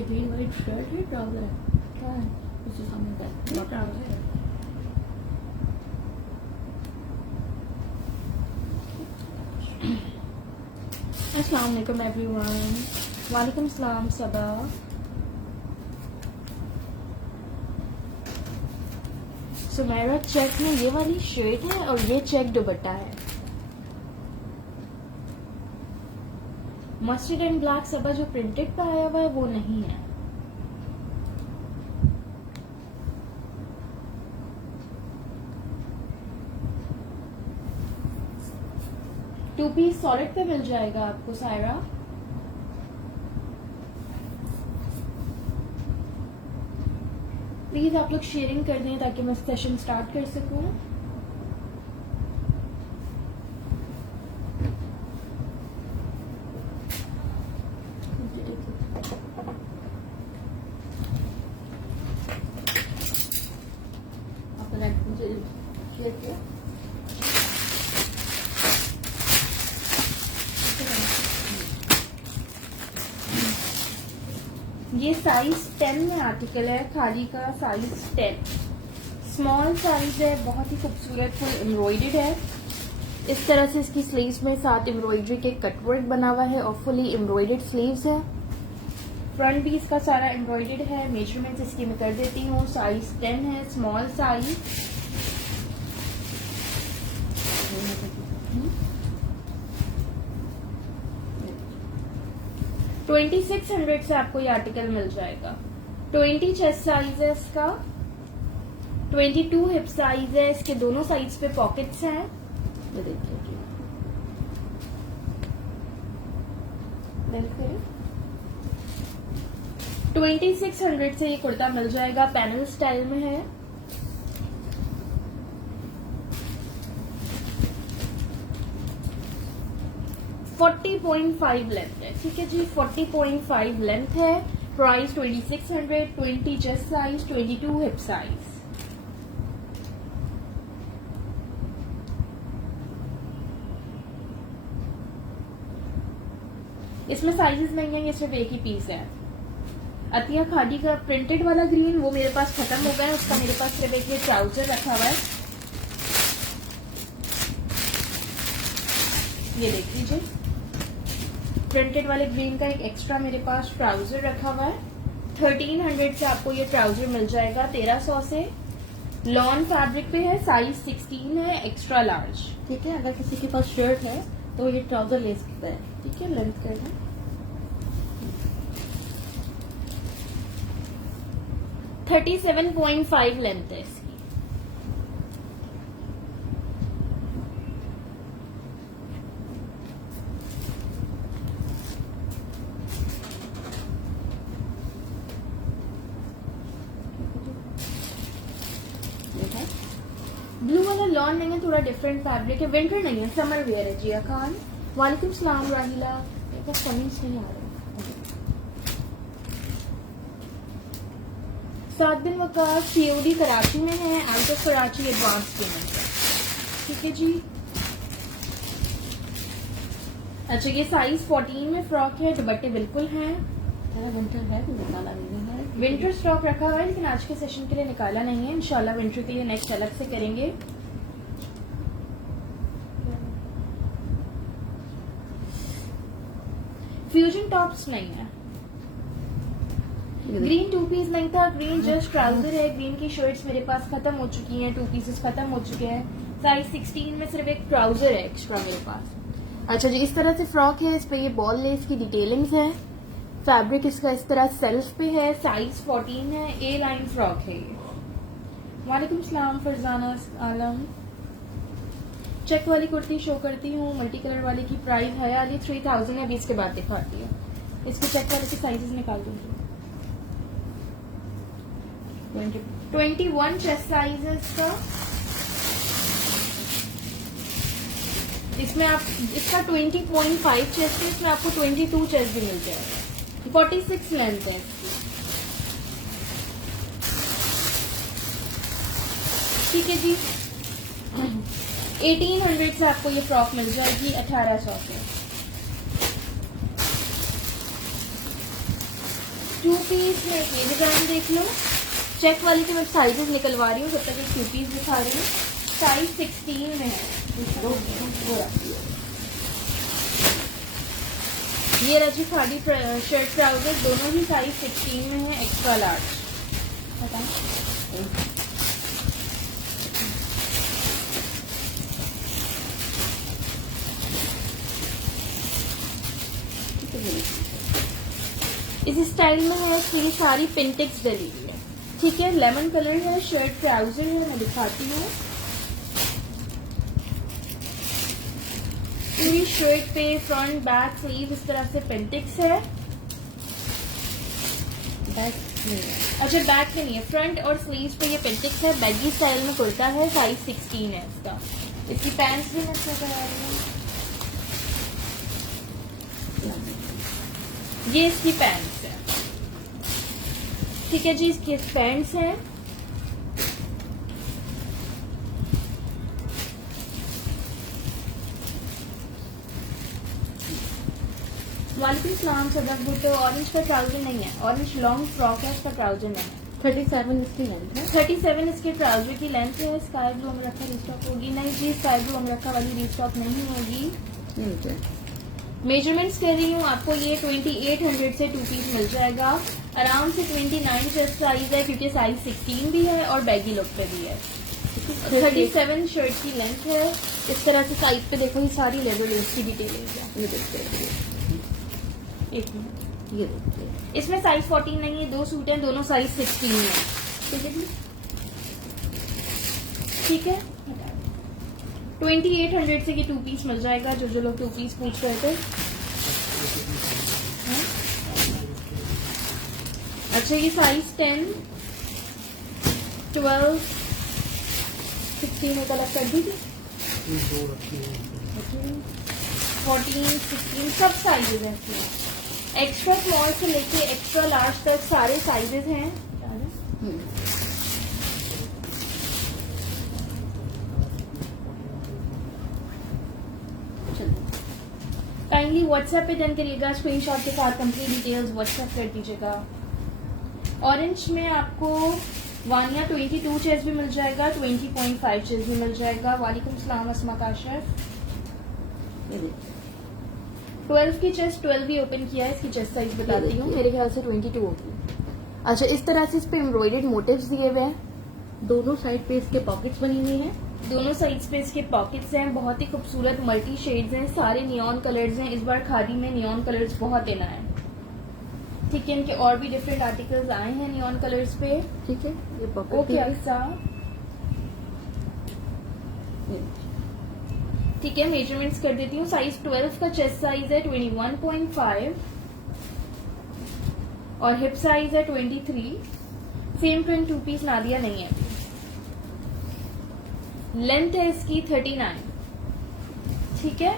Green white shirt है, trouser है, क्या है उसी सामने का ट्राउजर है। अस्सलाम वालेकुम एवरीवन, वालेकुम सलाम सबा। सुमेरा चेक में ये वाली शर्ट है और ये चेक दुपट्टा है। मस्टर्ड एंड ब्लैक सबा जो प्रिंटेड पे आया हुआ है वो नहीं है। टू पीस सॉलिड पे मिल जाएगा आपको सायरा। प्लीज आप लोग शेयरिंग कर दें ताकि मैं सेशन स्टार्ट कर सकूं। ये साइज 10 में आर्टिकल है, खाली का साइज 10 स्मॉल साइज है, बहुत ही खूबसूरत फुल एम्ब्रॉयडर्ड है। इस तरह से इसकी स्लीव्स में साथ एम्ब्रॉयडरी के कटवर्क बना हुआ है और फुली एम्ब्रॉयडर्ड स्लीव्स है। फ्रंट भी इसका सारा एम्ब्रॉयडर्ड है। मेजरमेंट्स इसकी मैं कर देती हूँ। साइज 10 है, स्मॉल साइज। $2600 से आपको ये आर्टिकल मिल जाएगा। 20 चेस्ट साइज है इसका, 22 हिप साइज है। इसके दोनों साइड्स पे पॉकेट्स हैं। ये देखिए 2600 से ये कुर्ता मिल जाएगा। पैनल स्टाइल में है। .5 लेंथ है, ठीक है जी। 40.5 लेंथ है। Price 2600। 20 chest size, 22 hip size. इसमें साइजेस नहीं है, ये सिर्फ एक ही पीस है। अतिया खादी का प्रिंटेड वाला ग्रीन वो मेरे पास खत्म हो गया है। उसका मेरे पास सिर्फ एक ये ट्राउजर रखा हुआ है। ये देख लीजिए, प्रिंटेड वाले ग्रीन का एक एक्स्ट्रा मेरे पास ट्राउजर रखा हुआ है। 1300 से आपको ये ट्राउजर मिल जाएगा। 1300 से लॉन फैब्रिक पे है। साइज 16 है, एक्स्ट्रा लार्ज, ठीक है। अगर किसी के पास शर्ट है तो ये ट्राउजर ले सकता है, ठीक है। लेंथ करना 37.5 लेंथ है इसकी। ब्लू वाला लॉन नहीं है, थोड़ा डिफरेंट फैब्रिक है। विंटर नहीं है, समर वेयर है। जिया खान, वालेकुम सलाम। राहिला, मेरे पास कमीज नहीं आ रही। सात दिन वकास COD कराची में है, out of Karachi advance payment है। ठीक है जी। अच्छा ये साइज 14 में फ्रॉक है, दुपट्टे बिल्कुल हैं। विंटर है तो निकाला नहीं है, विंटर स्टॉक रखा हुआ है लेकिन आज के सेशन के लिए निकाला नहीं है, इंशाल्लाह विंटर के लिए नेक्स्ट अलग से करेंगे। फ्यूजन टॉप्स नहीं है। ग्रीन 2 पीस नहीं था, ग्रीन जस्ट ट्राउजर है। ग्रीन की शर्ट्स मेरे पास खत्म हो चुकी हैं, 2 पीसेस खत्म हो चुके हैं। साइज 16 में सिर्फ एक ट्राउजर है एक्स्ट्रा मेरे पास। अच्छा जी, इस तरह से फ्रॉक है, इस पे ये बॉल लेस की डिटेलिंग्स है। फैब्रिक इसका इस तरह सेल्फ पे है, साइज 14 है, ए लाइन फ्रॉक है ये। वालेकुम सलाम फरजाना आलम। चेक वाली कुर्ती शो करती हूँ, मल्टी कलर वाली की प्राइस है अली 3000 है, अभी इसके बाद दिखाती है। इसके चेक वाले के साइजेस निकाल दूंगी। 21 चेस्ट साइज है इसका। इसमें आप इसका 20.5 चेस्ट है, इसमें आपको 22 चेस्ट भी मिल जाएगा। 46 लेंथ है इसकी। ठीक है जी। 1800 से आपको ये फ्रॉक मिल जाएगी 1800 से। 2 पीस में ये डिजाइन देख लो। चेक वाली की मैं साइजेस निकलवा रही हूँ, जब तक एक 2 पीस दिखा रही हूँ। साइज 16 में है। ये रजी खादी शर्ट ट्राउजर दोनों ही साइज 16 में है, एक्स्ट्रा लार्ज। इस स्टाइल में है, इसकी सारी पिंटेक्स डली हुई है। ठीक है, लेमन कलर है, शर्ट ट्राउजर है, मैं दिखाती हूँ। पूरी शर्ट पे फ्रंट बैक स्लीव इस तरह से पिंटेक्स है। बैक नहीं है। अच्छा बैक में नहीं है, फ्रंट और स्लीव्स पे ये पिंटेक्स है। बैगी स्टाइल में कुर्ता है, साइज 16 है इसका। इसकी पैंट्स भी मैं करा रही हूँ। ये इसकी पैंट्स है। ठीक है जी, इसकी पैंट्स हैं। वालेकुम सलाम सदक भुट्टो। ऑरेंज का ट्राउजर नहीं है, ऑरेंज लॉन्ग फ्रॉक है, इसका ट्राउजर नहीं है। 37 इसकी लेंथ है। 37 इसके ट्राउजर की लेंथ है। स्काई ब्लू अमरखा रिस्टॉक होगी? नहीं जी, स्काई ब्लू अमरखा वाली रिस्टॉक नहीं होगी। मेजरमेंट्स कर रही हूँ आपको, ये 2800 से 2 पीस मिल जाएगा। अराउंड से 29 चेस्ट साइज है, क्योंकि साइज 16 भी है और बैगी लुक पे भी है। 37 शर्ट की लेंथ है। इस तरह से साइड पे देखो, ये सारी लेबर लेस की डिटेलिंग है। ये देखते एक मिनट, ये देखते इसमें साइज 14 नहीं है, 2 सूट हैं, दोनों साइज 16 है। ठीक है जी, ठीक है। 2800 से ये 2 पीस मिल जाएगा, जो लोग 2 पीस पूछ रहे थे। अच्छा ये साइज 10, 12, 16 में कलर कर दी थी। 14, 16 सब साइजेज हैं इसमें। एक्स्ट्रा स्मॉल से लेके एक्स्ट्रा लार्ज तक सारे साइजेस हैं। काइंडली व्हाट्सएप पे डन करिएगा, स्क्रीनशॉट के साथ कंप्लीट डिटेल्स व्हाट्सएप कर दीजिएगा। ऑरेंज में आपको 1 या 22 चेस्ट भी मिल जाएगा, 20.5 चेस्ट भी मिल जाएगा। वालेकुम सलाम अस्मा काशिफ। 12 की चेस्ट 12 भी ओपन किया है, इसकी चेस्ट साइज बताती हूँ, मेरे ख्याल से 22 होगी। अच्छा इस तरह से इस पे एम्ब्रॉयडर्ड मोटिव्स दिए हुए हैं। दोनों साइड पे इसके पॉकेट्स बनी हुई हैं। दोनों साइड्स पे इसके पॉकेट्स हैं। बहुत ही खूबसूरत मल्टी शेड्स हैं, सारे नियॉन कलर्स हैं। इस बार खादी में नियॉन कलर्स बहुत इन आए। ठीक है, इनके और भी डिफरेंट आर्टिकल्स आए हैं नियॉन कलर्स पे। ठीक है, ये पॉकेट ओके अक्सा, ठीक है। मेजरमेंट्स कर देती हूँ। साइज 12 का चेस्ट साइज है 21.5 और हिप साइज है 23। सेम प्रिंट 2 पीस नादिया नहीं है। लेंथ है इसकी 39। ठीक है,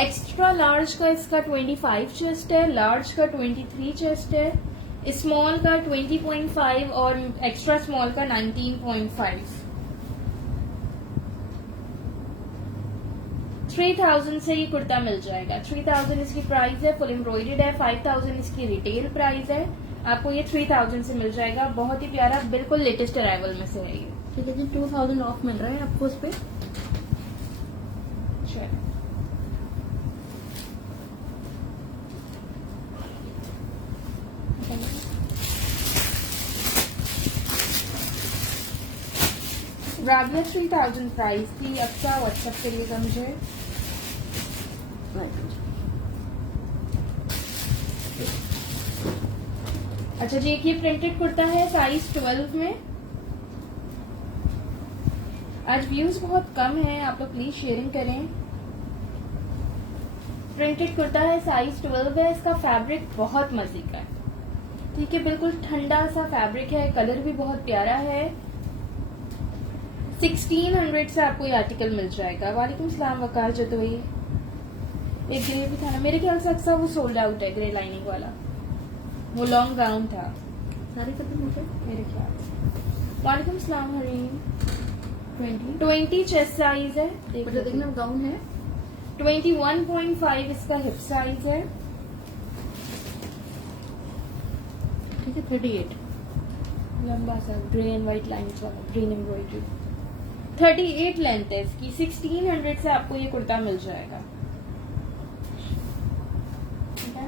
एक्स्ट्रा लार्ज का इसका 25 चेस्ट है, लार्ज का 23 चेस्ट है, स्मॉल का 20.5 और एक्स्ट्रा स्मॉल का 19.5। 3000 से ये कुर्ता मिल जाएगा। 3000 इसकी प्राइस है, फुल एम्ब्रॉयडर्ड है। 5000 इसकी रिटेल प्राइस है। आपको ये 3000 से मिल जाएगा। बहुत ही प्यारा, बिल्कुल लेटेस्ट अराइवल में से है ये। ठीक है जी, 2000 ऑफ मिल रहा है आपको उस पे। राबिया 3000 प्राइस थी। अक्सा व्हाट्सएप करिएगा मुझे। अच्छा जी, एक ये प्रिंटेड कुर्ता है साइज 12 में। आज व्यूज बहुत कम हैं, आप लोग प्लीज शेयरिंग करें। प्रिंटेड कुर्ता है, साइज 12 है। इसका फैब्रिक बहुत मजे का है। ठीक है, बिल्कुल ठंडा सा फैब्रिक है, कलर भी बहुत प्यारा है। 1600 से आपको ये आर्टिकल मिल जाएगा। वालेकुम सलाम वकार जतोई। एक ग्रे भी था ना, मेरे ख्याल से अक्सर वो सोल्ड आउट है, ग्रे लाइनिंग वाला। वो लॉन्ग गाउन था। सारी खत्म हो गए मेरे ख्याल से। वालेकुम सलाम हरीम। 20 चेस्ट साइज है। देखना गाउन है। 21.5 इसका हिप साइज है। ठीक है, 38 लंबा सा ग्रे एंड व्हाइट लाइन्स वाला ग्रीन एम्ब्रॉयडरी। 38 लेंथ है इसकी। 1600 से आपको ये कुर्ता मिल जाएगा। ठीक है,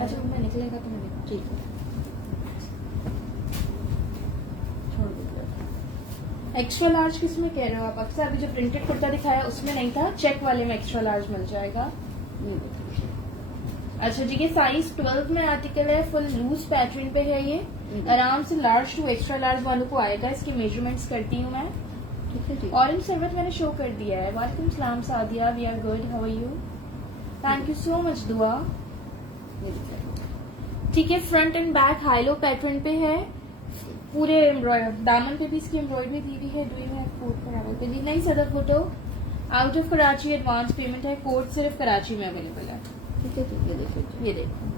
अच्छा मैं निकलेगा तो मैं निकल। ठीक है, छोड़ दो। एक्स्ट्रा लार्ज किस में कह रहे हो आप? अक्सर अभी जो प्रिंटेड कुर्ता दिखाया उसमें नहीं था, चेक वाले में एक्स्ट्रा लार्ज मिल जाएगा। अच्छा जी, ये साइज 12 में आर्टिकल है, फुल लूज पैटर्न पे है ये। आराम से लार्ज टू एक्स्ट्रा लार्ज वालों को आएगा। इसकी मेजरमेंट्स करती हूँ मैं। ठीक है जी। ऑरेंज सर्वत मैंने शो कर दिया है। वालेकुम सलाम Sadia, we are good, how are you? Thank you so much Dua. ठीक है, front and back high low pattern पे है। पूरे दामन पे भी इसकी एम्ब्रॉयडरी दी हुई है। Do you have code for पे दी? नहीं सदर photo out of Karachi advance payment है। कोड सिर्फ कराची में अवेलेबल है। ठीक है, ठीक है, देखिए ये देखो,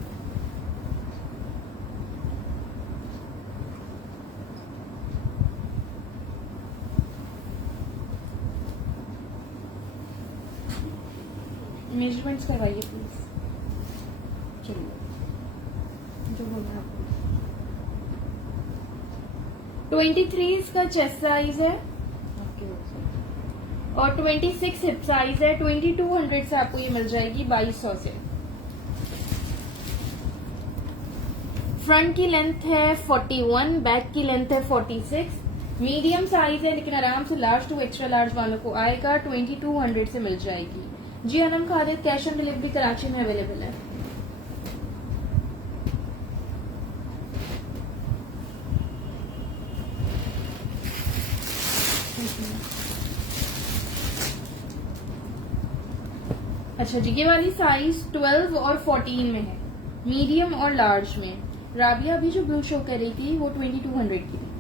मेजरमेंट्स करवाइए प्लीज। चलिए, जो बोला आपको। 23 इसका चेस्ट साइज है आपके वेबसाइट और 26 हिप साइज है। 2200 से आपको ये मिल जाएगी 2200 से। फ्रंट की लेंथ है 41, बैक की लेंथ है 46। मीडियम साइज है लेकिन आराम से लार्ज टू एक्स्ट्रा लार्ज वालों को आएगा। 2200 से मिल जाएगी। जी Anam Khalid, cash on delivery Karachi में अवेलेबल है। अच्छा जी, ये वाली साइज 12 और 14 में है, मीडियम और लार्ज में। राबिया अभी जो ब्लू शो कर रही थी वो 2200 की थी।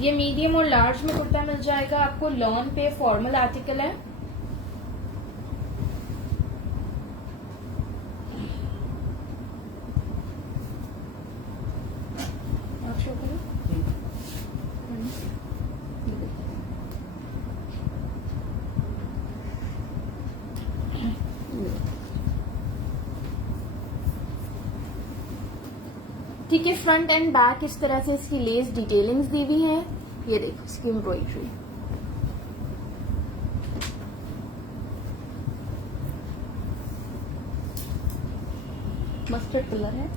ये मीडियम और लार्ज में कुर्ता मिल जाएगा आपको। लॉन पे फॉर्मल आर्टिकल है। आप शो करो। ठीक है, फ्रंट एंड बैक इस तरह से इसकी लेस डिटेलिंग्स दी हुई है। ये देखो इसकी एम्ब्रॉयडरी। मस्टर्ड कलर है।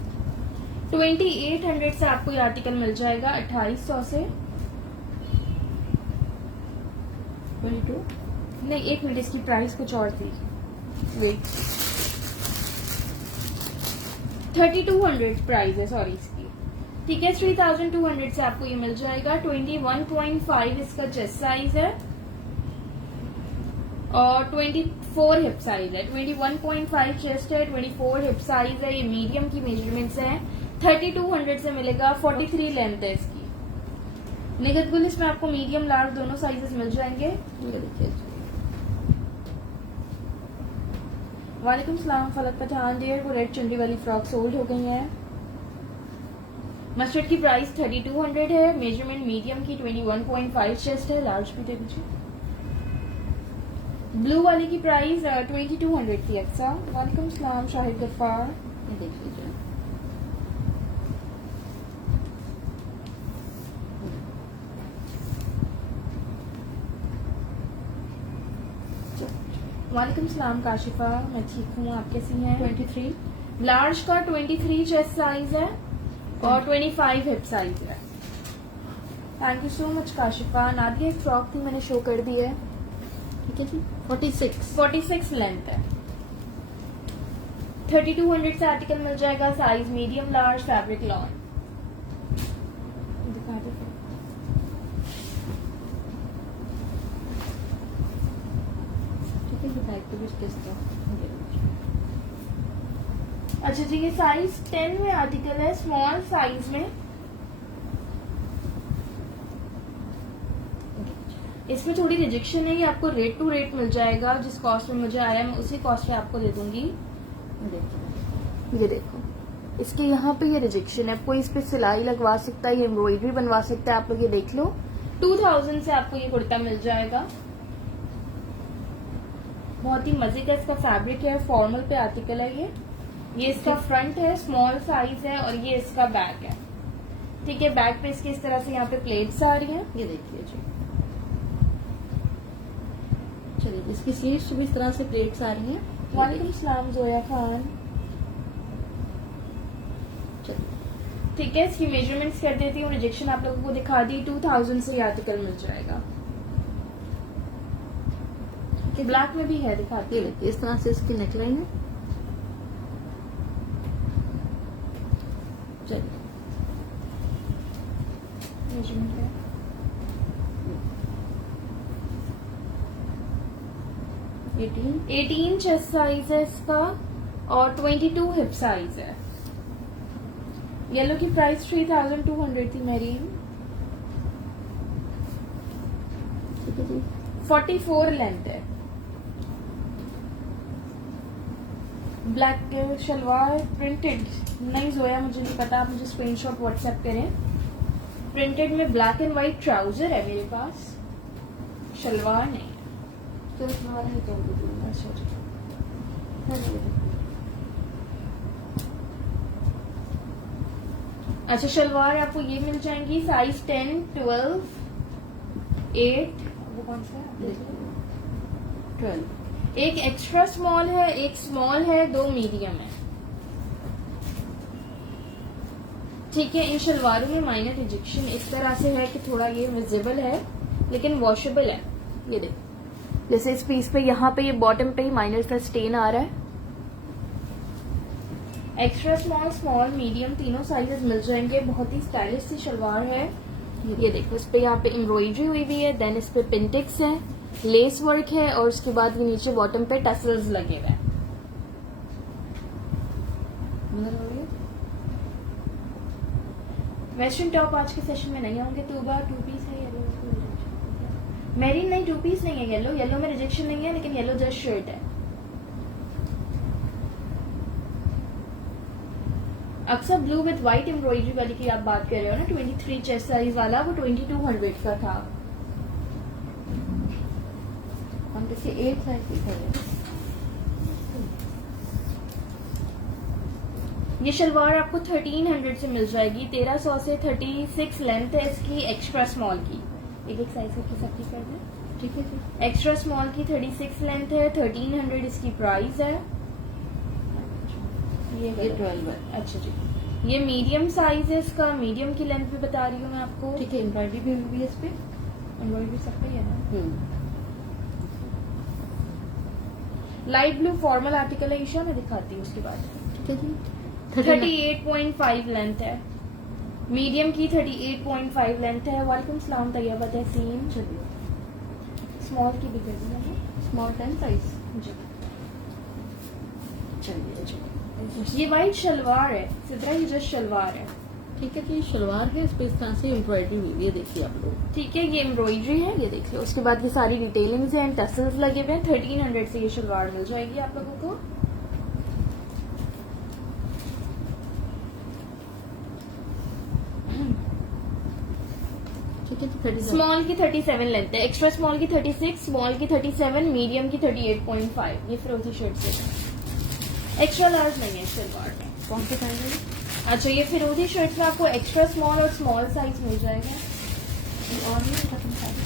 2800 से आपको ये आर्टिकल मिल जाएगा 2800 से। 22 नहीं, एक मिनट, इसकी प्राइस कुछ और थी। वेट, 3200 प्राइस है, सॉरी इसकी। ठीक है, 3200 से आपको ये मिल जाएगा। 21.5 इसका चेस्ट साइज है और 24 हिप साइज है। 21.5 चेस्ट है, 24 हिप साइज है। ये मीडियम की मेजरमेंट्स है। 3200 से मिलेगा। 43 लेंथ है इसकी। निगत गुल इसमें आपको मीडियम लार्ज दोनों साइजेस मिल जाएंगे। ये देखिए जी। वालेकुम सलाम फलक पठान डियर, वो रेड चुनरी वाली फ्रॉक सोल्ड हो गई है। मस्टर्ड की प्राइस 3200 है। मेजरमेंट मीडियम की 21.5 चेस्ट है। लार्ज भी दे दीजिए। ब्लू वाली की प्राइस 2200 थी अक्सा। वालेकुम सलाम शाहिद गफ्फार। ये देखिए जी। वालेकुम सलाम काशिफा, मैं ठीक हूँ, आप कैसी हैं? 23। लार्ज का 23 चेस्ट साइज है और 25 हिप साइज है। Thank you so much Kashifa. Nadia एक फ्रॉक थी, मैंने शो कर दी है। ठीक है जी। 46 लेंथ है। 3200 से आर्टिकल मिल जाएगा। Size medium large, fabric lawn. दिखा दो फिर। ठीक है जी। बैक पे भी किस अच्छा जी, ये साइज 10 में आर्टिकल है, स्मॉल साइज में। इसमें थोड़ी रिजेक्शन है, ये आपको रेट टू रेट मिल जाएगा। जिस कॉस्ट में मुझे आया मैं उसी कॉस्ट में आपको दे दूंगी। ये देखो, इसके यहाँ पे ये रिजेक्शन है। कोई इस पे सिलाई लगवा सकता है, ये एम्ब्रॉयडरी बनवा सकता है। आप लोग ये देख लो, 2000 से आपको ये कुर्ता मिल जाएगा। बहुत ही मजे का इसका फैब्रिक है, फॉर्मल पे आर्टिकल है ये इसका फ्रंट है, स्मॉल साइज है और ये इसका बैक है। ठीक है, बैक पे इसके इस तरह से यहाँ पे प्लेट्स आ रही हैं। ये देखिए जी। चलिए, इसकी स्लीव्स भी इस तरह से प्लेट्स आ रही हैं। वालेकुम सलाम जोया खान। चलिए, ठीक है, इसकी मेजरमेंट्स कर देती हूँ। रिजेक्शन आप लोगों को दिखा दी। 2000 से ये आर्टिकल मिल जाएगा। ब्लैक में भी है, दिखाती ये हूँ। देखिए, इस तरह से इसकी नेकलाइन है। चलिए, मेजरमेंट है 18 चेस्ट साइज है इसका और 22 हिप साइज है। येलो की प्राइस 3200 थी मेरी। ठीक है जी। 44 लेंथ है। ब्लैक शलवार प्रिंटेड नहीं जोया, मुझे नहीं पता, आप मुझे स्क्रीनशॉट व्हाट्सएप करें। प्रिंटेड में ब्लैक एंड व्हाइट ट्राउजर है मेरे पास, शलवार नहीं है। तो इसमें वाला ही कर दीजिए। अच्छा जी। हाँ जी। अच्छा, शलवार आपको ये मिल जाएंगी साइज 10, 12, 8। वो कौन सा है? 12। एक एक्स्ट्रा स्मॉल है, एक स्मॉल है, 2 मीडियम है। ठीक है, इन शलवारों में माइनर रिजेक्शन इस तरह से है कि थोड़ा ये विजिबल है लेकिन वॉशेबल है। ये देखो, जैसे इस पीस पे यहाँ पे ये बॉटम पे ही माइनर सा स्टेन आ रहा है। एक्स्ट्रा स्मॉल, स्मॉल, मीडियम तीनों साइजेस मिल जाएंगे। बहुत ही स्टाइलिश सी शलवार है। ये देखो, इस पे यहाँ पे एम्ब्रॉयडरी हुई हुई है, देन इस पे पिंटेक्स है, लेस वर्क है और उसके बाद ये नीचे बॉटम पे टसल्स लगे हुए हैं। वेस्टर्न टॉप आज के सेशन में नहीं होंगे। तूबा 2 पीस है येलो। मेरीन नहीं, 2 पीस नहीं है येलो। येलो में रिजेक्शन नहीं है लेकिन येलो जस्ट शर्ट है। अक्सर ब्लू विद व्हाइट एम्ब्रॉयडरी वाली की आप बात कर रहे हो ना, 23 चेस्ट साइज वाला, वो 2200 का था। हम देखिए 8 साइज दिखा रहे हैं। ये शलवार आपको 1300 से मिल जाएगी। 1300 से 36 लेंथ है इसकी, एक्स्ट्रा स्मॉल की। एक साइज की सबकी कर दें। ठीक है जी। एक्स्ट्रा स्मॉल की 36 लेंथ है, 1300 इसकी प्राइस है। ये 12 है। अच्छा जी, ये मीडियम साइज है इसका। मीडियम की लेंथ भी बता रही हूँ मैं आपको। ठीक है, एम्ब्रॉयडरी भी हुई है इस पे। एम्ब्रॉयडरी सब पे है ना। लाइट ब्लू फॉर्मल आर्टिकल है ईशा, मैं दिखाती हूँ उसके बाद। ठीक है जी। 38.5 लेंथ है। मीडियम की 38.5 लेंथ है। वालेकुम सलाम तैयबा तहसीन। चलिए, स्मॉल की भी कर दी मैंने। Small 10 size. जी। चलिए जी। ये वाइट शलवार है, सिद्रा, ये जस्ट शलवार है। ठीक है जी, शलवार है इस पे इस तरह से एम्ब्रॉयडरी हुई है, देखिए आप लोग। ठीक है, ये एम्ब्रॉयडरी है, ये देख लो। उसके बाद ये सारी डिटेलिंग्स हैं, टसल्स लगे हुए हैं। 1300 से ये शलवार मिल जाएगी आप लोगों को। ठीक है जी, 37। स्मॉल की 37 लेंथ है, एक्स्ट्रा स्मॉल की 36, स्मॉल की 37, मीडियम की 38.5। ये फिरोजी शर्ट से एक्स्ट्रा लार्ज नहीं है शलवार में। कौन से साइज है? अच्छा, ये फिरोजी शर्ट में आपको एक्स्ट्रा स्मॉल और स्मॉल साइज मिल जाएगा। और नहीं खत्म साइज।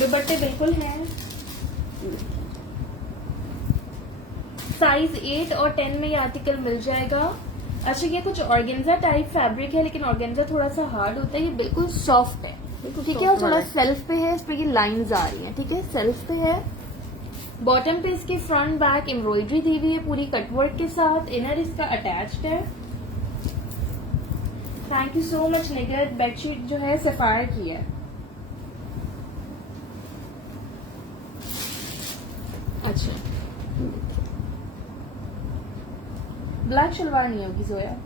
दुपट्टे बिल्कुल हैं। साइज 8 और 10 में ये आर्टिकल मिल जाएगा। अच्छा, ये कुछ ऑर्गेन्जा टाइप फैब्रिक है, लेकिन ऑर्गेन्जा थोड़ा सा हार्ड होता है, ये बिल्कुल सॉफ्ट है। ठीक है, और थोड़ा सेल्फ पे है, इस पे ये लाइंस आ रही हैं। ठीक है, सेल्फ पे है। बॉटम पे इसके फ्रंट बैक एम्ब्रॉयडरी दी हुई है पूरी कटवर्क के साथ। इनर इसका अटैच्ड है। Thank you so much nigger. Bedsheet जो है सफायर की है। अच्छा, ब्लैक शलवार नहीं होगी जोया।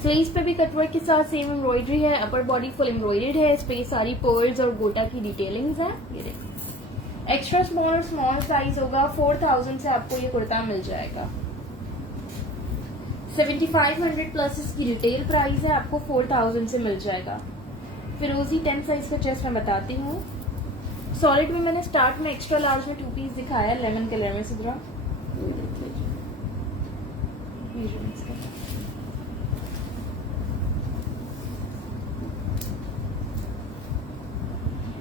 स्लीव्स पे भी कटवर्क के साथ सेम एम्ब्रॉयडरी है। अपर बॉडी फुल एम्ब्रॉयडर्ड है। इस पे सारी पर्ल्स और गोटा की डिटेलिंग्स हैं। ये देखो, एक्स्ट्रा स्मॉल और स्मॉल साइज होगा। 4000 से आपको ये कुर्ता मिल जाएगा। 7500 प्लस इसकी रिटेल प्राइस है, आपको 4000 से मिल जाएगा। फिरोजी 10 साइज का चेस्ट मैं बताती हूँ। सॉलिड में मैंने स्टार्ट में एक्स्ट्रा लार्ज में 2 पीस दिखाया लेमन कलर में। सिद्रा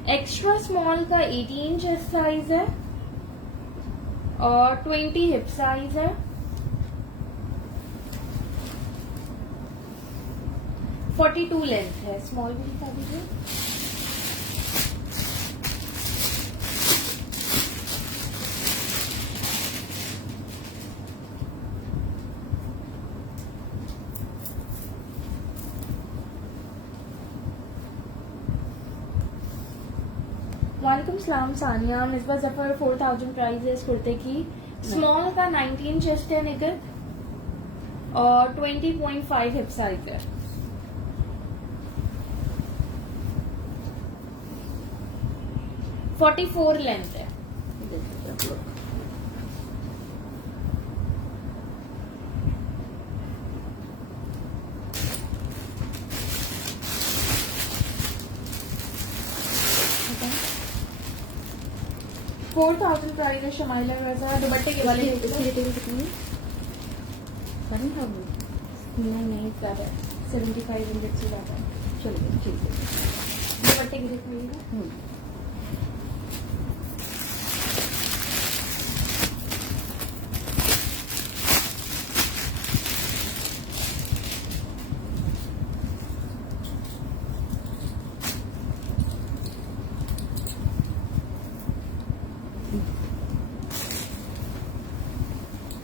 एक्स्ट्रा स्मॉल का 18 चेस्ट साइज है और 20 हिप साइज है। 42 लेंथ है। स्मॉल भी दिखा दीजिए। वालेकुम सलाम सानिया। मिसबा जफर। 4000 प्राइस है इस कुर्ते की। स्मॉल का 19 चेस्ट है निकर और 20.5 हिप साइज है। फोर्टी 44 लेंथ है। देखिए आप लोग। फोर 4000 प्राइस है शमाइला रजा। दुपट्टे के वाले इसकी डिटेल कितनी है? 7,000। नहीं ज्यादा, 7500 से ज्यादा है। चलिए ठीक है। दुपट्टे की दिखाइएगा।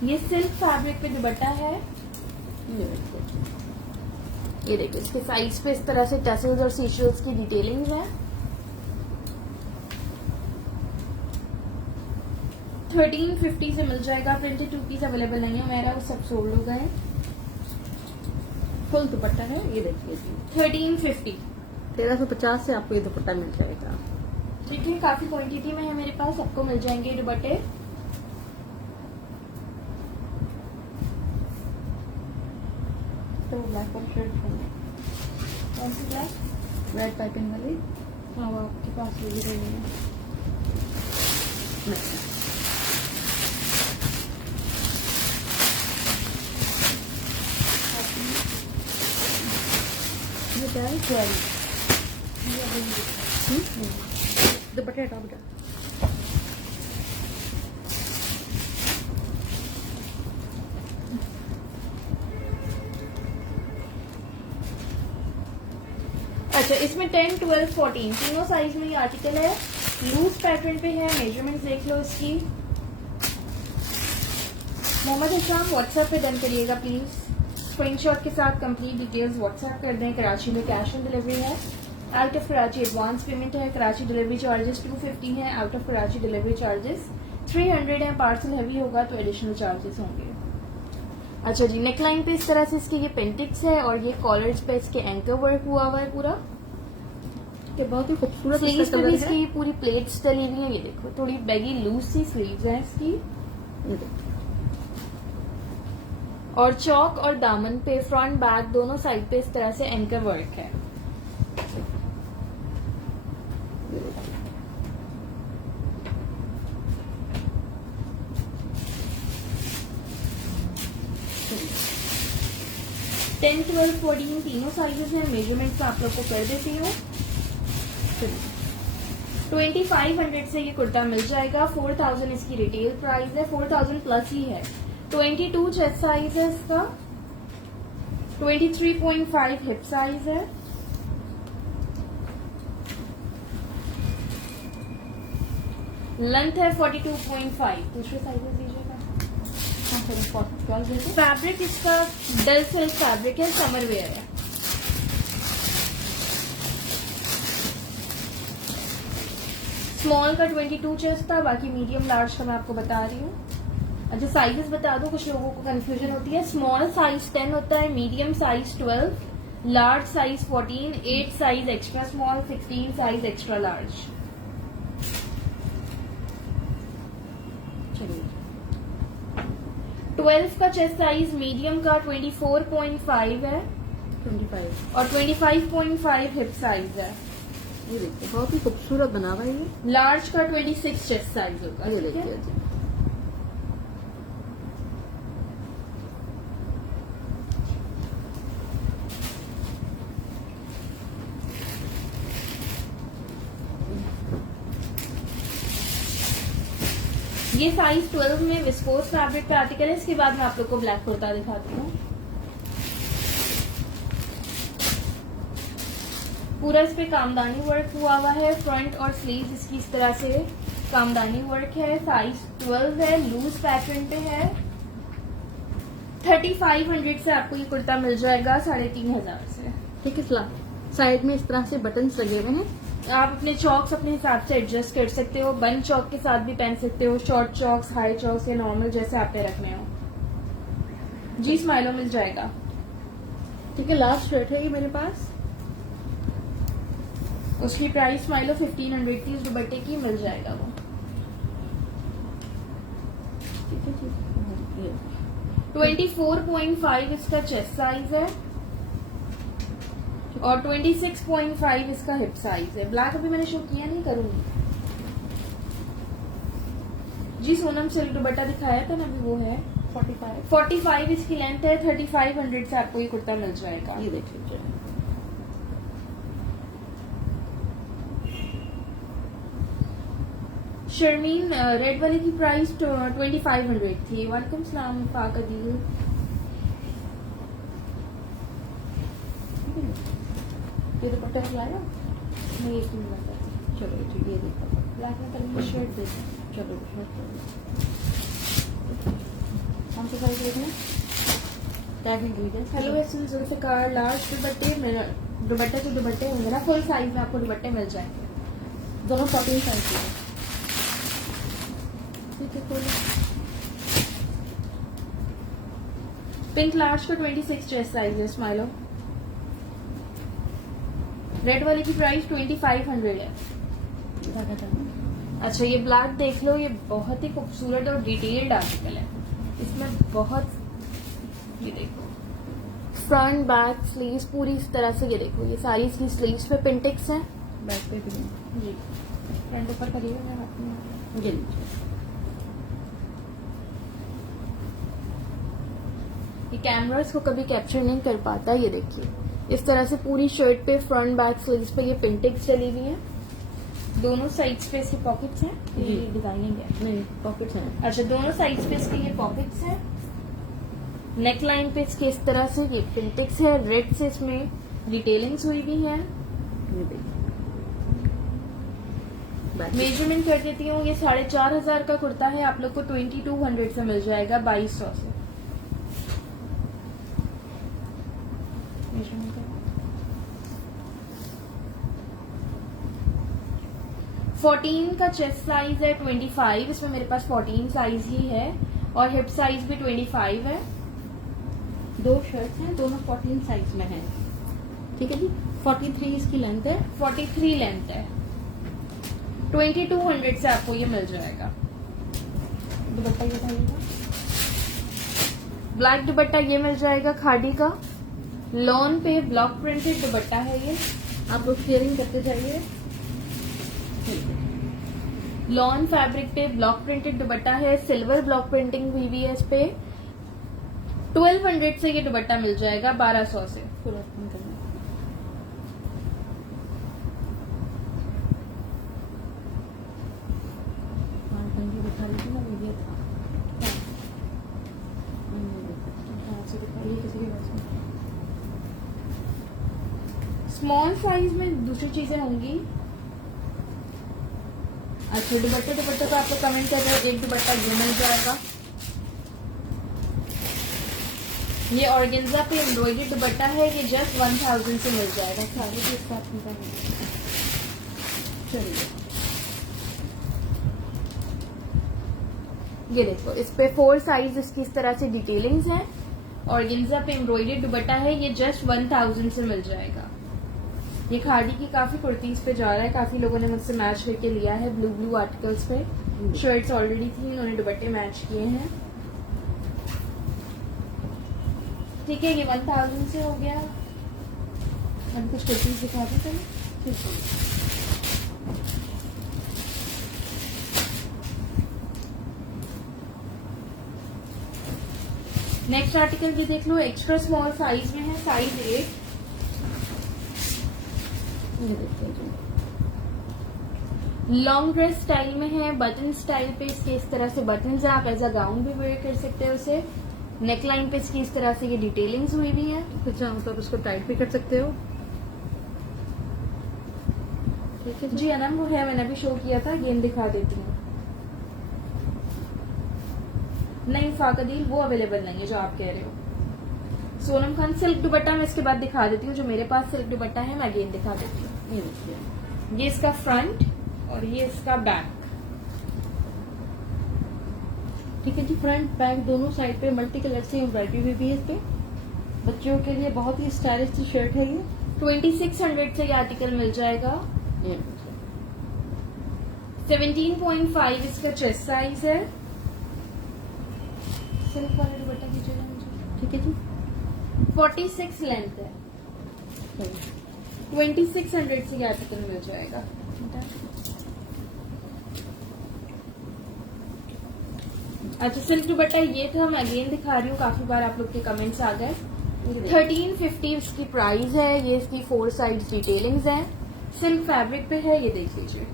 ये सिल्क फैब्रिक पे दुपट्टा है। ये देखिए, इसके साइज पे इस तरह से टसल्स और सीशल्स की डिटेलिंग है। 1350 से मिल जाएगा। 22 पीस अवेलेबल नहीं है मेरा, वो सब सोल्ड हो गए। फुल दुपट्टा है, ये देखिए जी। 1350। 1350 से आपको ये दुपट्टा मिल जाएगा। ठीक है, काफी क्वांटिटी में है मेरे पास, सबको मिल जाएंगे दुपट्टे। तो ब्लैक और शर्ट कौन सी ब्लैक? रेड पाइपिंग वाली। हाँ, वो आपके पास भी नहीं है। नहीं। ये क्या है? 12। दुपट्टे हटाओ बेटा। अच्छा, इसमें 10, 12, 14 तीनों साइज में ये आर्टिकल है। लूज पैटर्न पे है। मेजरमेंट देख लो इसकी। मोहम्मद इस्लाम व्हाट्सएप पे डन करिएगा प्लीज। स्क्रीनशॉट के साथ कंप्लीट डिटेल्स व्हाट्सएप कर दें। कराची में कैश ऑन डिलीवरी है। Out of Karachi advance payment है, कराची डिलीवरी चार्जेस 250 है, out of Karachi delivery charges 300 है, पार्सल हैवी होगा तो एडिशनल चार्जेस होंगे। अच्छा जी, नेकलाइन पे इस तरह से इसके ये पेंटिक्स है और ये कॉलर्स पे इसके एंकर वर्क हुआ हुआ है पूरा। ये बहुत ही खूबसूरत स्लीव्स इसका पे कलर भी है। इसकी पूरी प्लेट्स डली हुई है, ये देखो थोड़ी बैगी लूज सी स्लीव्स हैं इसकी। ये देखिए। और चौक और दामन पे फ्रंट बैक दोनों साइड पे इस तरह से एंकर वर्क है। ये देखिए। 10, 12, 14 तीनों साइजेस हैं। मेजरमेंट्स आप लोग को कर देती हूँ। 2500 से ये कुर्ता मिल जाएगा। 4000 इसकी रिटेल प्राइस है, 4000 प्लस ही है। 22 चेस्ट साइज है इसका, 23.5 हिप साइज है। लेंथ है 42.5। दूसरे साइजेस दीजिएगा। हाँ सर, 12 देखिए। फैब्रिक इसका डल सिल्क फैब्रिक है, समर वेयर है। स्मॉल का 22 चेस्ट था, बाकी मीडियम लार्ज का मैं आपको बता रही हूँ। अच्छा साइजेस बता दो, कुछ लोगों को कंफ्यूजन होती है। स्मॉल साइज 10 होता है, medium size 12, large size 14, 8 size extra small, 16 size extra large. चलिए 12 का चेस्ट साइज मीडियम का 24.5 है 25। और 25.5 हिप साइज है। ये देखिए, बहुत ही खूबसूरत बना हुआ है ये। लार्ज का 26 चेस्ट साइज होगा। ये ठीक है? देखिए जी। ये साइज 12 में विस्कोस फैब्रिक पे आर्टिकल है। इसके बाद मैं आप लोग को ब्लैक कुर्ता दिखाती हूँ। पूरा इस पे कामदानी वर्क हुआ हुआ है। फ्रंट और स्लीव्स इसकी इस तरह से कामदानी वर्क है। साइज 12 है, लूज पैटर्न पे है। 3500 से आपको ये कुर्ता मिल जाएगा 3500 से। ठीक है सलाह। साइड में इस तरह से बटन्स लगे हुए हैं। आप अपने चौक्स अपने हिसाब से एडजस्ट कर सकते हो। बन चौक के साथ भी पहन सकते हो, शॉर्ट चौक्स, हाई चौक्स या नॉर्मल जैसे आपने रखने हो। जी स्माइलो मिल जाएगा। ठीक है, लास्ट शर्ट है ये मेरे पास। उसकी प्राइस स्माइलो 1500 की, इस दुपट्टे की मिल जाएगा वो। ठीक है ठीक है। 24.5 इसका चेस्ट साइज है और 26.5 इसका हिप साइज है। ब्लैक अभी मैंने शो किया नहीं, करूंगी। जी सोनम सिल्क दुपट्टा दिखाया था ना, अभी वो है 45 इसकी लेंथ है। 3500 से आपको ये कुर्ता मिल जाएगा। ये देख लीजिए। शर्मीन रेड वाले की प्राइस 2500 थी। वालेकुम सलाम फाका दी। ये दुपट्टा सिलाया नहीं, एक मिनट चलो ठीक है, ये देखो। ब्लैक में कलर की शर्ट दे। चलो कौन सा साइज देखना? टैगिंग लीजिए। हेलो एसन जुल्फिकार, लार्ज दुपट्टे दुपट्टे तो दुपट्टे होंगे ना, फुल साइज में आपको दुपट्टे मिल जाएंगे। दोनों 14 साइज के हैं। ठीक है, खोलो। पिंक लार्ज का 26 चेस्ट साइज है स्माइलो। रेड वाले की प्राइस 2500 है। अच्छा ये ब्लैक देख लो, ये बहुत ही खूबसूरत और डिटेल्ड आर्टिकल है। इसमें बहुत, ये देखो फ्रंट बैक स्लीव्स पूरी इस तरह से, ये देखो ये सारी इसकी स्लीव्स पे पिंटेक्स हैं। बैक पे भी है। जी फ्रंट ऊपर करिएगा मेरे हाथ में। ये लीजिए। ये कैमरा इसको कभी कैप्चर नहीं कर पाता। ये देखिए इस तरह से पूरी शर्ट पे फ्रंट बैक स्लीव्स पे ये पिंटेक्स चली हुई है। दोनों साइड्स पे इसके पॉकेट्स हैं। ये जी। डिजाइनिंग है। नहीं, पॉकेट्स हैं। अच्छा दोनों साइड्स पे इसके ये पॉकेट्स हैं। नेक लाइन पे इसके इस तरह से ये पिंटेक्स है। रेड से इसमें डिटेलिंग्स हुई हुई है। ये देखिए। बैक मेजरमेंट कर देती हूँ। ये 4500 का कुर्ता है, आप लोग को 2200 से मिल जाएगा, 2200 से। मेजरमेंट 14 का चेस्ट साइज है 25, इसमें मेरे पास 14 साइज ही है और हिप साइज भी 25 है। दो शर्ट हैं, दोनों 14 साइज में हैं। ठीक है जी। 43 इसकी लेंथ है। 43 लेंथ है। 2200 से आपको ये मिल जाएगा। दुपट्टा ये बताइएगा। ब्लैक दुपट्टा ये मिल जाएगा खादी का, लॉन पे ब्लॉक प्रिंटेड दुपट्टा है ये। आप लोग शेयरिंग करते जाइए। लॉन फैब्रिक पे ब्लॉक प्रिंटेड दुपट्टा है, सिल्वर ब्लॉक प्रिंटिंग हुई हुई है इस पे। 1200 से ये दुपट्टा मिल जाएगा 1200 से। पूरा ओपन करना। हाँ, कंघी दिखा लीजिए ना, वो ये था। हाँ, से दिखाइए किसी के पास में। स्मॉल साइज में दूसरी चीजें होंगी। अच्छा, दुपट्टे तो आप लोग कमेंट कर रहे हो, एक दुपट्टा ये मिल जाएगा। ये ऑर्गेन्जा पे एम्ब्रॉयडरी दुपट्टा है, ये जस्ट 1000 से मिल जाएगा। सारे भी इसका अपना चलिए। ये देखो, इस पे 4 साइज इसकी इस तरह से डिटेलिंग्स हैं। ऑर्गेन्जा पे एम्ब्रॉयडरी दुपट्टा है, ये जस्ट 1000 से मिल जाएगा। ये खादी की काफी कुर्तीज पे जा रहा है, काफी लोगों ने मुझसे मैच करके लिया है ब्लू आर्टिकल्स पे। शर्ट्स ऑलरेडी थी, इन्होंने दुपट्टे मैच किए हैं। ठीक है, ये 1000 से हो गया। अब कुछ कुर्तीज दिखा दो चलो। ठीक है। नेक्स्ट आर्टिकल भी देख लो, एक्स्ट्रा स्मॉल साइज में है, साइज 8। ये देखिए जी। लॉन्ग ड्रेस स्टाइल में है, बटन स्टाइल पे इसके इस तरह से बटन है, आप एज अ गाउन भी वेयर कर सकते हो उसे। नेकलाइन पे इसकी इस तरह से ये डिटेलिंग्स हुई भी है। तो चाहो तो आप इसको टाइट भी कर सकते हो। ठीक है जी अनम, वो है, मैंने अभी शो किया था, गेम दिखा देती हूँ। नहीं फाकदील, वो अवेलेबल नहीं है जो आप कह रहे हो। सोनम खान सिल्क दुपट्टा मैं इसके बाद दिखा देती हूँ, जो मेरे पास सिल्क दुपट्टा है मैं अगेन दिखा देती हूँ। ये देखिए। ये इसका फ्रंट और ये इसका बैक। ठीक है जी। फ्रंट बैक दोनों साइड पे मल्टी कलर से एम्ब्रॉयडरी हुई भी है इस पे। बच्चों के लिए बहुत ही स्टाइलिश शर्ट है ये। 2600 से ये आर्टिकल मिल जाएगा। ये देखिए। 17.5 इसका चेस्ट साइज है। सिल्क वाला दुपट्टा कीजिएगा मुझे। ठीक है जी। 46 लेंथ है। 2600 से ये आर्टिकल मिल जाएगा। अच्छा, सिल्क दुपट्टा ये था, मैं अगेन दिखा रही हूँ, काफी बार आप लोग के कमेंट्स आ गए। 1350 इसकी प्राइस है। ये इसकी 4 साइड डिटेलिंग्स हैं, सिल्क फैब्रिक पे है, ये देख लीजिए।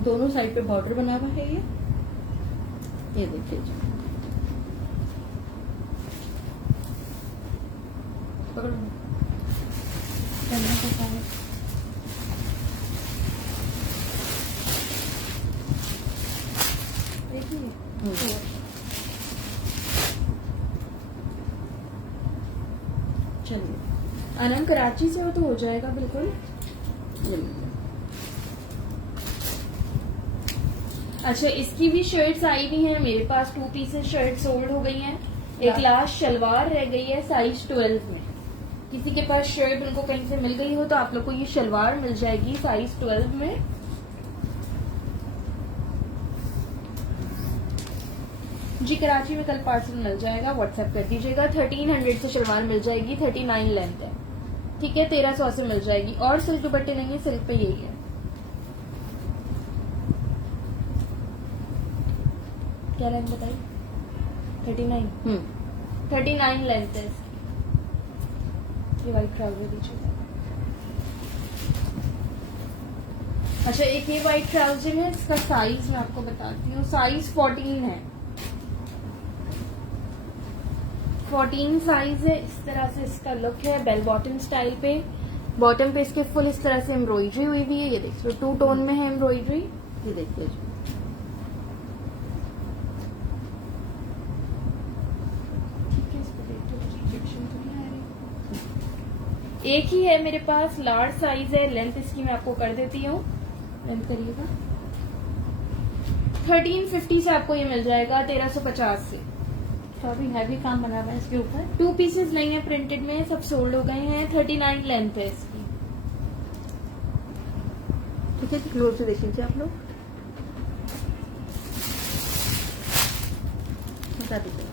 दोनों साइड पे बॉर्डर बना हुआ है ये देखिए जी। पकड़ो। करना पड़ता है। देखिए, चलिए। अनम कराची से हो तो हो जाएगा बिल्कुल। अच्छा, इसकी भी शर्ट्स आई हुई हैं मेरे पास। 2 पीसेस शर्ट सोल्ड हो गई हैं। एक लास्ट शलवार रह गई है साइज 12 में। किसी के पास शर्ट उनको कहीं से मिल गई हो तो आप लोग को ये शलवार मिल जाएगी साइज 12 में। जी कराची में कल पार्सल मिल जाएगा, व्हाट्सएप कर दीजिएगा। 1300 से शलवार मिल जाएगी, 39 लेंथ है। ठीक है, 1300 से मिल जाएगी। और सिल्क दुपट्टे नहीं है, सिल्क पे यही है। क्या लेंथ बताई? 39। 39 लेंथ है इसकी। ये व्हाइट ट्राउजर दीजिएगा। अच्छा, एक ये व्हाइट ट्राउजर है, इसका साइज मैं आपको बताती हूँ। साइज 14 है। 14 साइज है। इस तरह से इसका लुक है, बेल बॉटम स्टाइल पे। बॉटम पे इसके फुल इस तरह से एम्ब्रॉयडरी हुई भी है, ये देखिए 2 टोन में है एम्ब्रॉयडरी। ये देखिए जी। ठीक है, इस पे देखते हैं रिजेक्शन तो नहीं आ रही। एक ही है मेरे पास, लार्ज साइज है। लेंथ इसकी मैं आपको कर देती हूँ, लेंथ करिएगा। 1350 से आपको ये मिल जाएगा, 1350 से। काफी हैवी काम बना हुआ है इसके ऊपर। 2 पीसेस नहीं है प्रिंटेड में, सब सोल्ड हो गए हैं। 39 लेंथ है इसकी। ठीक है जी, क्लोज से देख लीजिए आप लोग। बता दीजिए।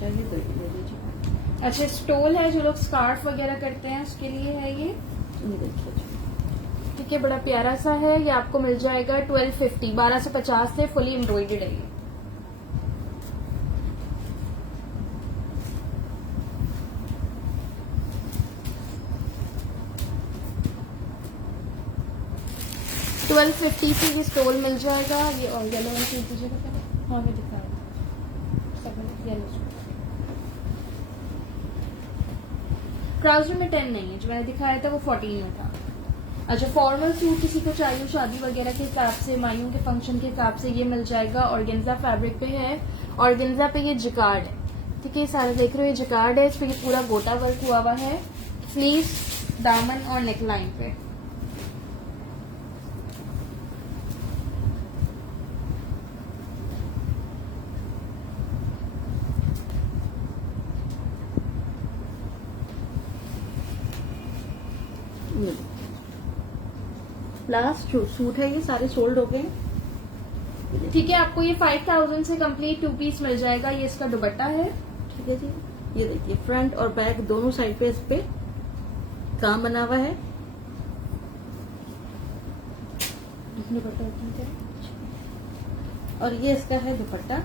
चाहिए तो ले लीजिए। अच्छा, स्टोल है, जो लोग स्कार्फ वगैरह करते हैं उसके लिए है ये। ये देखिए जी। ठीक है, बड़ा प्यारा सा है। ये आपको मिल जाएगा 1250, 1250 से। फुली एम्ब्रॉइडेड है ये। $1250 से ये स्टोल मिल जाएगा। ये और येलो वाला चीज दीजिएगा पहले। हाँ, मैं दिखा रहा हूँ येलो। ट्राउजर में 10 नहीं है, जो मैंने दिखाया था वो 14 में था। अच्छा, फॉर्मल सूट किसी को चाहिए शादी वगैरह के हिसाब से, माइयों के फंक्शन के हिसाब से, ये मिल जाएगा। ऑर्गेन्जा फैब्रिक पे है, ऑर्गेन्जा पे ये जिकार्ड है। ठीक है, सारे देख रहे हो, ये जिकार्ड है। इस पे ये पूरा गोटा वर्क हुआ हुआ है, स्लीव्स, दामन और नेकलाइन पे। लास्ट जो सूट है ये सारे सोल्ड हो गए हैं। ठीक है, आपको ये 5000 से कंप्लीट 2 पीस मिल जाएगा। ये इसका दुपट्टा है। ठीक है जी, ये देखिए फ्रंट और बैक दोनों साइड पे इस पे काम बना हुआ है। और ये इसका है दुपट्टा।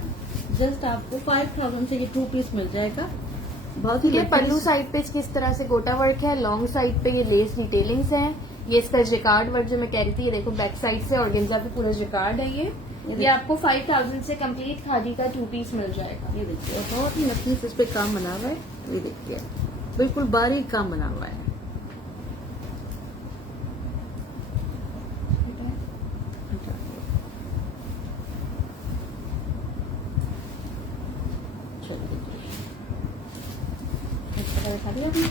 जस्ट आपको 5000 से ये 2 पीस मिल जाएगा। बहुत ही ये पल्लू साइड पे इसकी इस तरह से गोटा वर्क है, लॉन्ग साइड पे ये लेस डिटेलिंग्स हैं। ये इसका जिकार्ड वर्क जो मैं कह रही थी, ये देखो बैक साइड से ऑर्गेन्जा पे पूरा जिकार्ड है। ये आपको 5000 से कंप्लीट खादी का 2 पीस मिल जाएगा। ये देखिए बहुत ही नफीस इस पे काम बना हुआ है। ये देखिए बिल्कुल बारीक काम बना हुआ है। दिखा दिया आपने?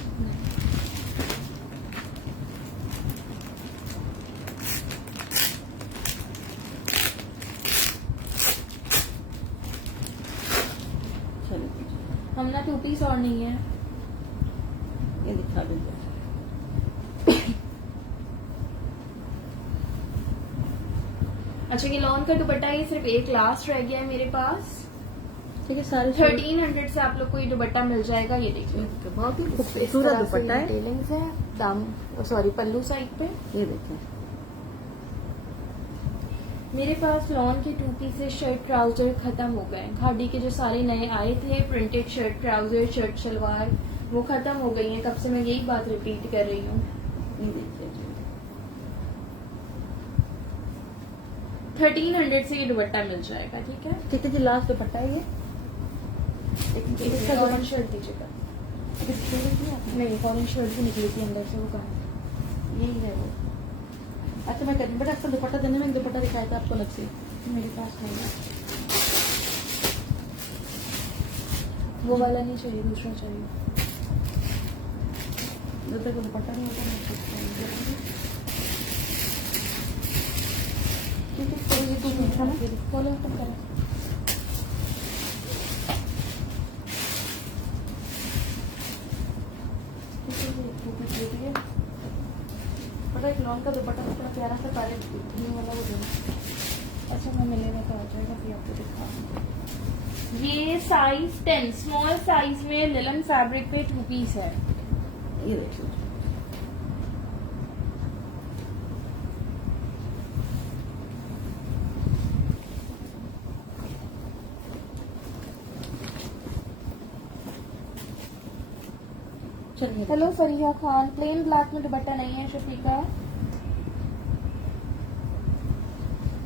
हम ना 2 पीस और नहीं है। ये दिखा दीजिए। अच्छा, ये लॉन का दुपट्टा, ये सिर्फ एक लास्ट रह गया है मेरे पास। ठीक है, सारे 1300 से आप लोग को ये दुपट्टा मिल जाएगा। ये देखिए, बहुत ही इस खूबसूरत तरह से दुपट्टा है। डिटेलिंग्स है, दाम सॉरी पल्लू साइड पे। ये देखिए मेरे पास लॉन के 2 पीसेस शर्ट ट्राउजर खत्म हो गए। खादी के जो सारे नए आए थे, printed shirt trouser, shirt shalwar, वो खत्म हो गई हैं। कब से मैं यही बात रिपीट कर रही हूँ। ये देखिए 1300 से ये दुपट्टा मिल जाएगा। ठीक है, ठीक है जी, लास्ट दुपट्टा है ये। इसका ऑरेंज शर्ट दीजिएगा। नहीं, ऑरेंज शर्ट भी निकली थी अंदर से, वो कहाँ? यही है वो। अच्छा, मैं कहती बेटा इसका दुपट्टा देने में एक दुपट्टा दिखाया था आपको अलग से। मेरे पास नहीं है, वो वाला नहीं चाहिए, दूसरा चाहिए। जब तक दुपट्टा नहीं होता मैं ठीक है, तो ये 2 मिनट ना फॉलो अप करें। बड़ा एक लॉन का दुपट्टा थोड़ा प्यारा सा काले ग्रीन वाला वो देना। अच्छा, मैं मिलेगा तो आ जाएगा, फिर आपको दिखा। ये साइज 10 स्मॉल साइज में लिलन फैब्रिक पे 2 पीस है। ये देखिए चलिए। Hello Fariha Khan, plain black में दुपट्टा नहीं है शफीका।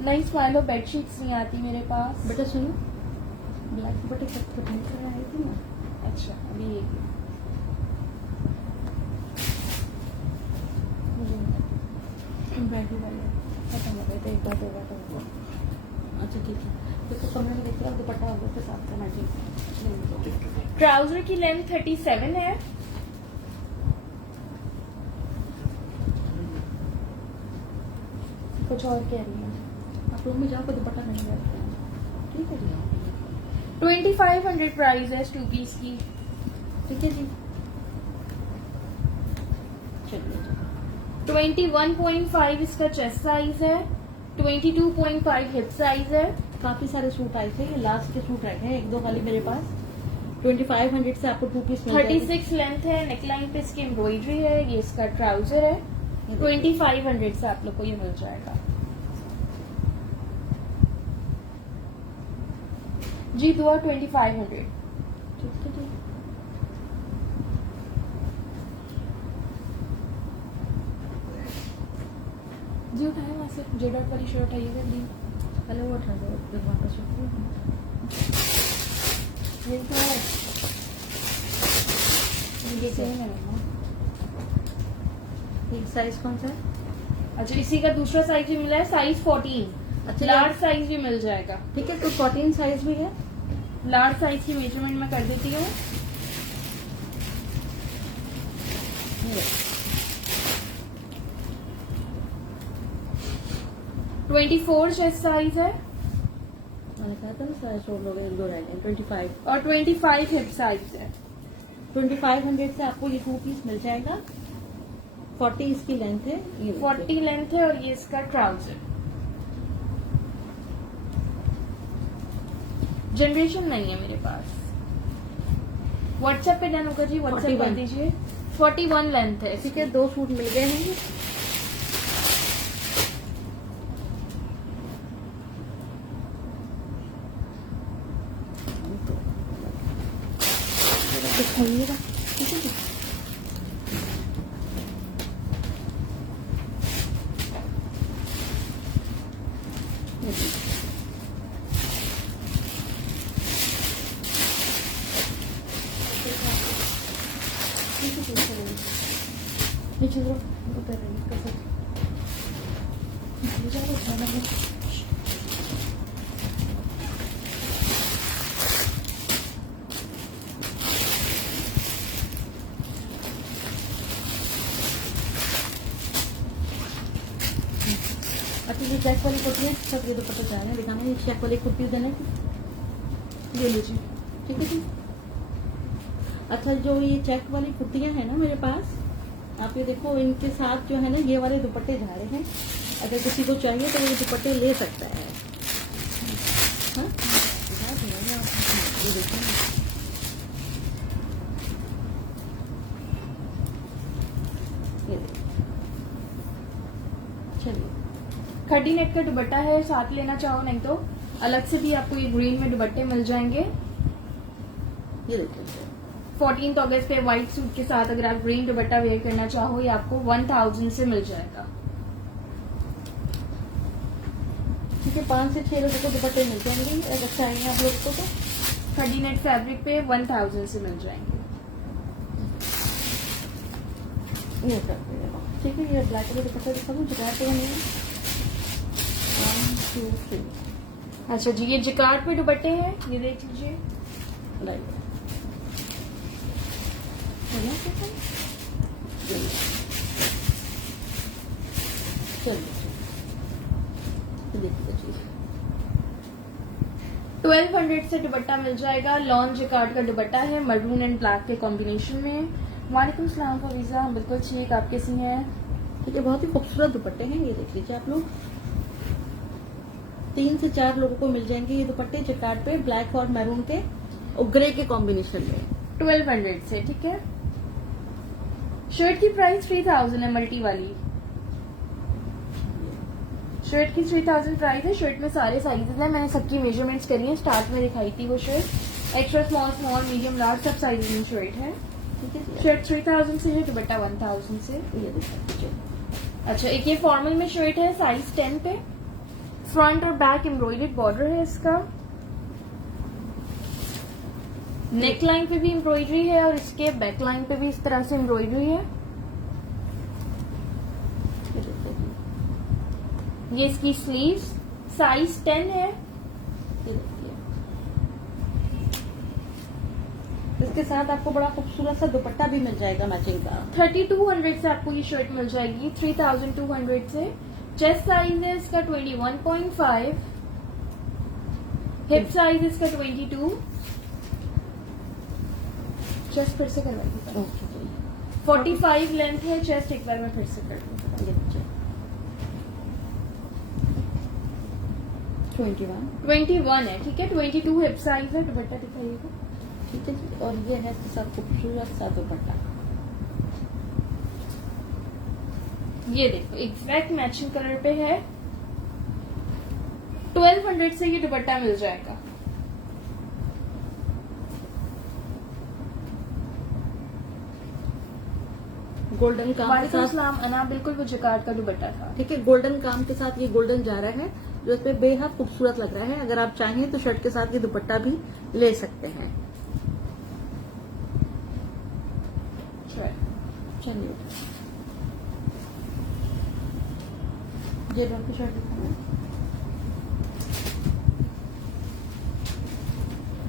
नहीं स्माइलो, बेडशीट्स नहीं आती मेरे पास। बेटा सुनो, ब्लैक दुपट्टे कट कर आई थी ना। अच्छा अभी ये एम्ब्रॉयडरी वाले खत्म हो गए थे, एक बार दो बार तो हुआ। अच्छा ठीक है, देखो कमरे में देखते हैं दुपट्टा होगा के साथ का मैचिंग। ट्राउजर की लेंथ 37 है। कुछ और कह रही है? आप रूम में जाओ तो दुपट्टा नहीं रखते हैं, ठीक है जी। 2500 प्राइस है 2 पीस की। ठीक है जी, चलिए जी। 21.5 इसका चेस्ट साइज है, 22.5 हिप साइज है। काफी सारे सूट आए थे, ये लास्ट के सूट रह गए, एक दो खाली मेरे पास। 2500 से आपको 2 पीस मिल जाएगी। 36 लेंथ है, नेकलाइन पे इसकी एम्ब्रॉयडरी है, ये इसका ट्राउजर है। 2500 से आप लोग को ये मिल जाएगा। जी दुआ 2500। ठीक है जी। जी उठाए वहाँ से जेडॉट वाली शर्ट है ये दी। हेलो वो उठा दो, फिर वापस रखो। ये तो है, ये सेम है ना। ये साइज कौन सा है? अच्छा इसी का दूसरा साइज भी मिला है, साइज 14। अच्छा, लार्ज साइज भी मिल जाएगा। ठीक है, तो 14 साइज भी है। लार्ज साइज की मेजरमेंट में कर देती हूँ। ये 24 चेस्ट साइज है मैंने कहा था ना साइज छोड़ लोगे, एक दो रह गए। 25 और 25 हिप साइज है। 2500 से आपको ये 2 पीस मिल जाएगा। 40 इसकी लेंथ है, ये 40 लेंथ है और ये इसका ट्राउजर। जनरेशन नहीं है मेरे पास। व्हाट्सएप पे डन होगा जी, व्हाट्सएप कर 41 दीजिए। 41 लेंथ है। ठीक है, 2 सूट मिल गए हैं। दिखाइएगा, ठीक है जी। ये देखिए। नीचे गिरो, ऊपर रहिए, कर सकते। नीचे जाओ, उठाना है। अच्छा, ये चेक वाली कुर्ती है, सब ये दुपट्टा चाह रहे हैं दिखाने, ये चेक वाली कुर्ती देने ले लीजिए। ठीक है जी। अच्छा, जो ये चेक वाली कुर्तियां हैं ना मेरे पास, आप ये देखो, इनके साथ जो है ना ये वाले दुपट्टे जा रहे हैं। अगर किसी को चाहिए तो ये दुपट्टे ले सकता है। हाँ? दिखा दूंगा मैं आपको, ये देखो ना। ये देखो। चलिए, खड्डी नेट का दुपट्टा है, साथ लेना चाहो नहीं तो अलग से भी आपको ये ग्रीन में दुपट्टे मिल जाएंगे। ये देखिए। 14 अगस्त पे व्हाइट सूट के साथ अगर आप ग्रीन दुपट्टा वेयर करना चाहो, ये आपको 1000 से मिल जाएगा। ठीक है, 5 से 6 रुपए को दुपट्टे मिल जाएंगे अगर चाहिए आप लोग को तो। खड्डी नेट फैब्रिक पे 1000 से मिल जाएंगे। ये कर देगा। ठीक है, ये ब्लैक कलर दुपट्टा दिखा दूँ, जगह पे नहीं है। 1 2 3 अच्छा जी, ये जिकार्ड पे दुपट्टे हैं, ये देख लीजिए। लाइक चलिए, देखिए 1200 से दुपट्टा मिल जाएगा। लॉन जिकार्ड का दुपट्टा है, मरून एंड ब्लैक के कॉम्बिनेशन में। वालेकुम सलाम फवीजा, हम बिल्कुल ठीक, आप कैसी हैं? ठीक है, बहुत ही खूबसूरत दुपट्टे हैं, ये देख लीजिए आप लोग। 3 से 4 लोगों को मिल जाएंगे ये दुपट्टे जिकार्ड पे, ब्लैक और मैरून के और ग्रे के कॉम्बिनेशन में। 1200 से, ठीक है। शर्ट की प्राइस 3000 है, मल्टी वाली शर्ट की 3000 प्राइस है। शर्ट में सारे साइजेस हैं, मैंने सबकी मेजरमेंट्स करी हैं, स्टार्ट में दिखाई थी वो shirt. Extra small, small, medium, large सब साइजेस में शर्ट है। ठीक है, शर्ट 3000 से है, दुपट्टा 1000 से। ये दिखा दीजिए। अच्छा, एक ये फॉर्मल में शर्ट है, साइज 10 पे। फ्रंट और बैक एम्ब्रॉयडर्ड बॉर्डर है इसका। नेक लाइन पे भी एम्ब्रॉयडरी है और इसके बैक लाइन पे भी इस तरह से एम्ब्रॉयडरी है। ये देखिए जी, ये इसकी स्लीव्स, साइज 10 है। ये देखिए। इसके साथ आपको बड़ा खूबसूरत सा दुपट्टा भी मिल जाएगा मैचिंग का। 3200 से आपको ये शर्ट मिल जाएगी, 3200 से। चेस्ट साइज है इसका 21.5, हिप साइज इसका 22। चेस्ट फिर से करवाइए। ओके जी, 45 लेंथ है चेस्ट, एक बार मैं फिर से कर दूँ। ये देखिए 21 है, ठीक है। 22 हिप साइज है। दुपट्टा दिखाइएगा। ठीक है जी। और ये है इसके साथ खूबसूरत सा दुपट्टा। ये देखो एग्जैक्ट मैचिंग कलर पे है। 1200 से ये दुपट्टा मिल जाएगा। गोल्डन काम के वालेकुम साथ, अस्सलाम अना, बिल्कुल वो जकार्ड का दुपट्टा था। ठीक है, गोल्डन काम के साथ ये गोल्डन जा रहा है, जो इस पे बेहद खूबसूरत लग रहा है। अगर आप चाहें तो शर्ट के साथ ये दुपट्टा भी ले सकते हैं। चलिए ये की शर्ट दिखाना।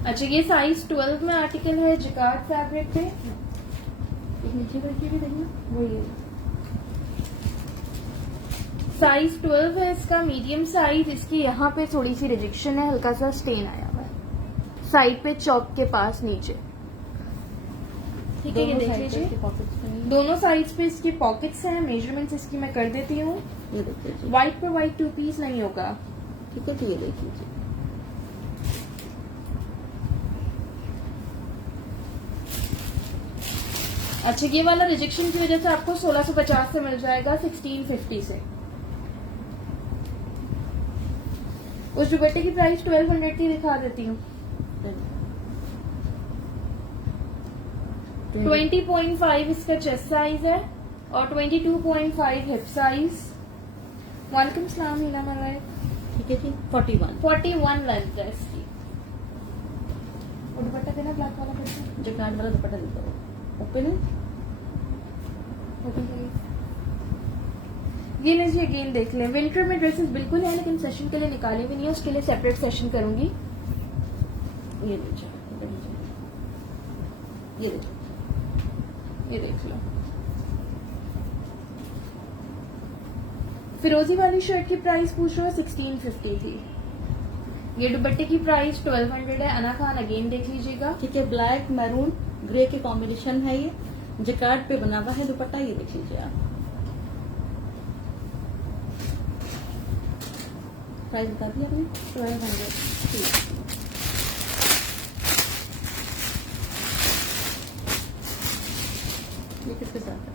अच्छा, ये साइज 12 में आर्टिकल है, जकार्ड फैब्रिक पे। एक नीचे करके भी देखना, वही साइज 12 है इसका, मीडियम साइज। इसकी यहाँ पे थोड़ी सी रिजेक्शन है, हल्का सा स्टेन आया हुआ है साइड पे, चौक के पास नीचे। ठीक है, ये देख लीजिए। दोनों साइड्स पे इसकी पॉकेट्स हैं। मेजरमेंट्स इसकी मैं कर देती हूँ। ये देखिए जी, व्हाइट पर व्हाइट 2 पीस नहीं होगा। ठीक है जी, ये देख लीजिए। अच्छा, ये वाला रिजेक्शन की वजह से आपको 1650 से मिल जाएगा 1650 से। उस दुपट्टे की प्राइस 1200 की दिखा देती हूँ। 20.5 इसका चेस्ट साइज है और 22.5 हिप साइज। वालेकुम सलाम हीना मलाइक। ठीक है जी, 41 लेंथ है इसकी। और दुपट्टा देना ब्लैक वाला दुपट्टा। जकार्ड वाला दुपट्टा दे दो। ओपन है, ये लीजिए, अगेन देख लें। विंटर में ड्रेसेस बिल्कुल है, लेकिन सेशन के लिए निकाली भी नहीं है, उसके लिए सेपरेट सेशन करूंगी। ये लीजिए, ये लीजिए, ये देख लो। फिरोजी वाली शर्ट की प्राइस पूछ रहे हो, 1650 थी। ये दुपट्टे की प्राइस 1200 है। अना खान अगेन देख लीजिएगा। ठीक है, ब्लैक मैरून ग्रे के कॉम्बिनेशन है। ये जकार्ड पे बना हुआ है दुपट्टा, ये देख लीजिए आप। प्राइस बता दिया आपने, 1200। ठीक, ये किसके साथ है?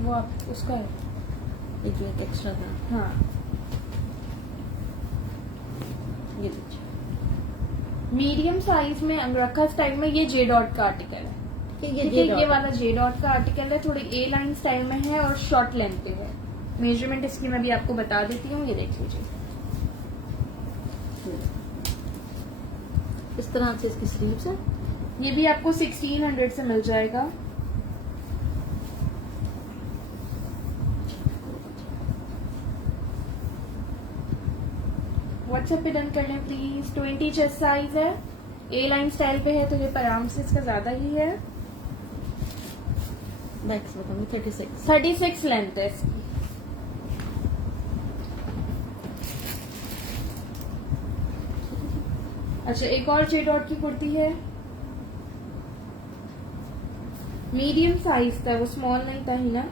वो उसका है। ये जो एक एक्स्ट्रा था, हाँ, ये लीजिए। मीडियम साइज में अमरखा स्टाइल में ये जे डॉट का आर्टिकल है। ठीक है, ठीक है, ये वाला जे डॉट का आर्टिकल है, थोड़ी ए लाइन स्टाइल में है और शॉर्ट लेंथ पे है। मेजरमेंट इसकी मैं भी आपको बता देती हूँ, ये देख लीजिए। इस तरह से इसकी स्लीव्स है। ये भी आपको 1600 से मिल जाएगा। व्हाट्सएप पे डन कर लें प्लीज। 20 चेस्ट साइज है, ए लाइन स्टाइल पे है, तो ये आराम से इसका ज्यादा ही है। बैक्स बताऊंगी 36। 36 लेंथ है इसकी। अच्छा, एक और जे डॉट की कुर्ती है, मीडियम साइज था, वो स्मॉल नहीं था ही ना।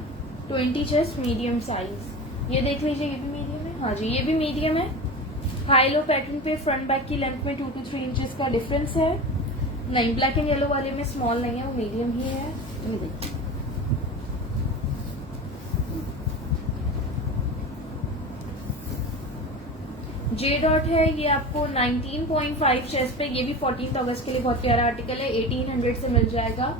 20 चेस्ट, मीडियम साइज। ये देख लीजिए, ये भी मीडियम है। हाँ जी, ये भी मीडियम है। हाई लो पैटर्न पे फ्रंट बैक की लेंथ में 2 to 3 इंचेस का डिफरेंस है। नहीं, ब्लैक एंड येलो वाले में स्मॉल नहीं है, वो मीडियम ही है। ये देखिए, जे डॉट है, ये आपको 19.5 चेस्ट पे, ये भी 14 अगस्त के लिए बहुत प्यारा आर्टिकल है, 1800 से मिल जाएगा।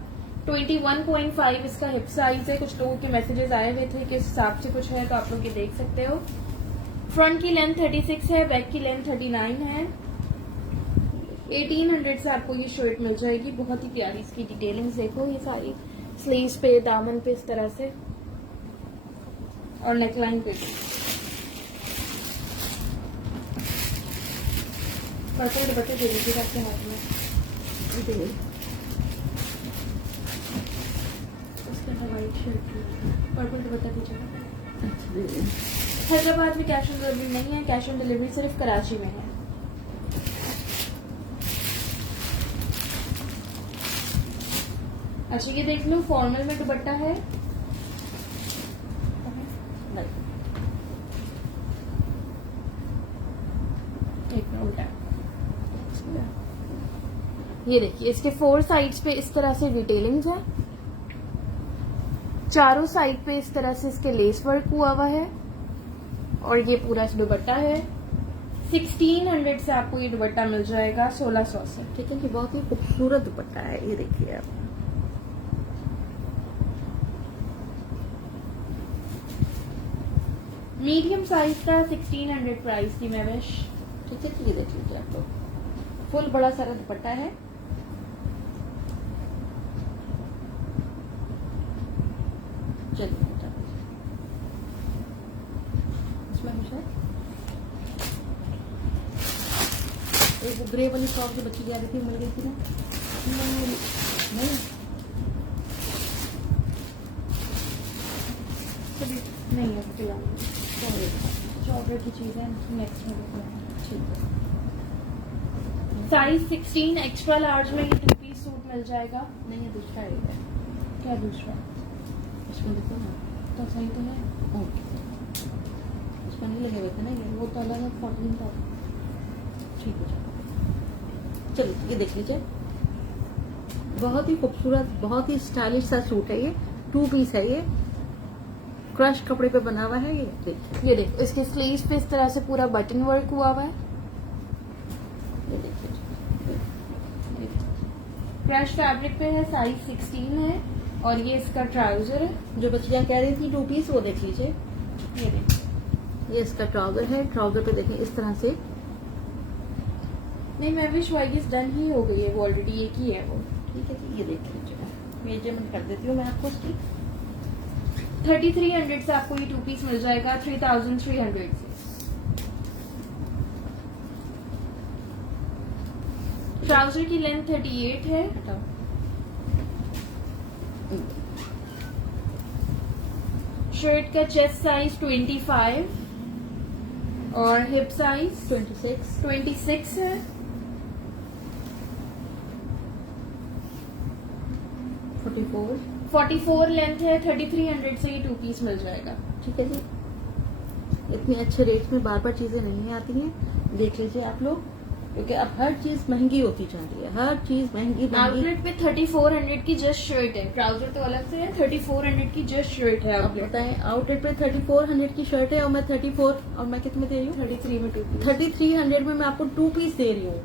21.5 इसका हिप साइज है। कुछ लोगों के मैसेजेस आए हुए थे कि इस हिसाब से कुछ है, तो आप लोग ये देख सकते हो। फ्रंट की लेंथ 36 है, बैक की लेंथ 39 है। 1800 से आपको ये शर्ट मिल जाएगी। बहुत ही प्यारी इसकी डिटेलिंग्स देखो, ये सारी स्लीव्स पे, दामन पे इस तरह से, और नेकलाइन पे भी। पर्पल दुपट्टे दे दीजिएगा आपके हाथ में। उसके अंदर वाइट शर्ट, पर्पल दुपट्टा दीजिएगा। हैदराबाद में कैश ऑन डिलीवरी नहीं है, कैश ऑन डिलीवरी सिर्फ कराची में है। अच्छा ये देख लो, फॉर्मल में दुपट्टा है, एक में उल्टा। ये देखिए, इसके 4 साइड्स पे इस तरह से डिटेलिंग्स है, चारों साइड पे इस तरह से इसके लेस वर्क हुआ है, और ये पूरा दुपट्टा है। 1600 से आपको ये दुपट्टा मिल जाएगा 1600 से। ठीक है कि बहुत ही खूबसूरत दुपट्टा है, ये देखिए आप। मीडियम साइज का 1600 प्राइस की मैविश। ठीक है, ये देख लीजिए आप लोग, फुल बड़ा सारा दुपट्टा है। चलिए इसमें कुछ है, एक ग्रे वाली फ्रॉक जो बच्ची जा रही थी, मिल गई थी ना? नहीं नहीं है फिलहाल, चॉकलेट की चीज है, नेक्स्ट में। ठीक है, साइज 16 एक्स्ट्रा लार्ज में ये 2 पीस सूट मिल जाएगा। नहीं है दूसरा है क्या दूसरा? इसमें देखो ना, तो सही तो है। ओके, इसमें नहीं लगे हुए थे ना, ये वो तो अलग है 14 का। ठीक है, चलिए ये देख लीजिए, बहुत ही खूबसूरत, बहुत ही स्टाइलिश सा सूट है ये, 2 पीस है ये, क्रश कपड़े पे बना हुआ है। ये देखिए, ये देखो, इसके स्लीव्स पे इस तरह से पूरा बटन वर्क हुआ है। ये देखिए, क्रश फैब्रिक पे है, साइज 16 है, और ये इसका ट्राउजर है। जो बच्चियां कह रही थी 2 पीस, वो देख लीजिए, ये देखिए, ये इसका ट्राउजर है। ट्राउजर पे देखें इस तरह से, नहीं मैविश वाइगिस डन ही हो गई है, वो ऑलरेडी एक ही है वो। ठीक है जी, ये देख लीजिए, मेजरमेंट कर देती हूँ मैं आपको इसकी। 3300 से आपको ये 2 पीस मिल जाएगा 3300 से। ट्राउजर की लेंथ 38 है, हटाओ, शर्ट का चेस्ट साइज 25 और हिप साइज 26 है। 44 लेंथ है। 3300 से ये 2 पीस मिल जाएगा। ठीक है जी, इतने अच्छे रेट में बार बार चीजें नहीं आती हैं, देख लीजिए आप लोग, क्योंकि अब हर चीज महंगी होती जा रही है, हर चीज महंगी। आउटलेट पे 3400 की जस्ट शर्ट है, ट्राउजर तो अलग से है। 3400 की जस्ट शर्ट है अब आउटलेट। बताएं, आउटलेट पे 3400 की शर्ट है, और मैं 34 और मैं कितने दे रही हूँ? 33 में 2 पीस। 3300 में मैं आपको 2 पीस दे रही हूँ।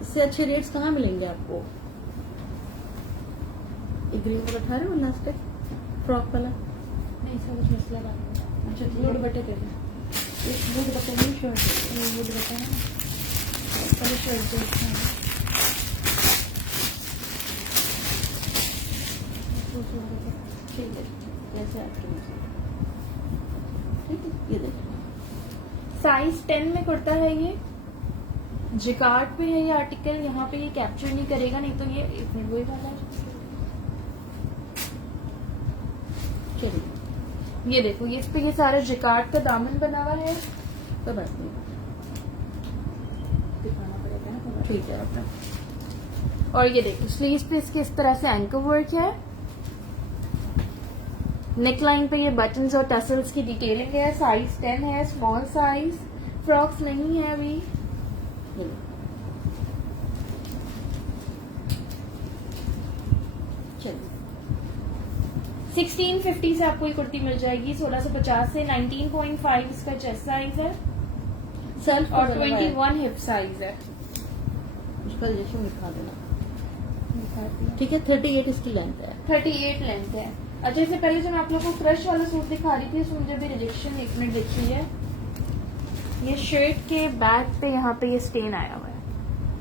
इससे अच्छे रेट्स कहाँ मिलेंगे आपको? ये ग्रीन वाला उठा रहे हो लास्ट फ्रॉक वाला? नहीं इसका कुछ मसला बात नहीं। अच्छा, वो दुपट्टे दे दें। एक वो दुपट्टे नहीं, शर्ट है। वो दुपट्टा है ना, पहले शर्ट देखते हैं। ठीक है, जैसे आपकी मर्जी। ठीक है, ये देखिए, साइज 10 में कुर्ता है ये, जिकार्ड पे है ये आर्टिकल। यहाँ पे ये कैप्चर नहीं करेगा, नहीं तो ये एक मिनट वही वाला है। चलिए ये देखो, ये इस पे ये सारा जिकार्ड का दामन बना हुआ है। कोई बात नहीं, दिखाना पड़ेगा ना। ठीक है आपका। और ये देखो, स्लीव्स पे इसके इस तरह से एंकर वर्क है। नेकलाइन पे ये बटन्स और टसल्स की डिटेलिंग है। साइज 10 है, स्मॉल साइज। फ्रॉक्स नहीं है अभी। चलिए 1650 से आपको ये कुर्ती मिल जाएगी। 1650 से 19.5 इसका चेस्ट साइज है सेल्फ और 21 हिप साइज है। उसका रिजेक्शन लिखा देना। ठीक है, 38 इसकी लेंथ है। 38 लेंथ है। अच्छा, इससे पहले जो मैं आप लोगों को क्रश वाला सूट दिखा रही थी, उसमें मुझे भी रिजेक्शन 1 मिनट देखी है। ये शर्ट के बैक पे यहाँ पे ये स्टेन आया हुआ है।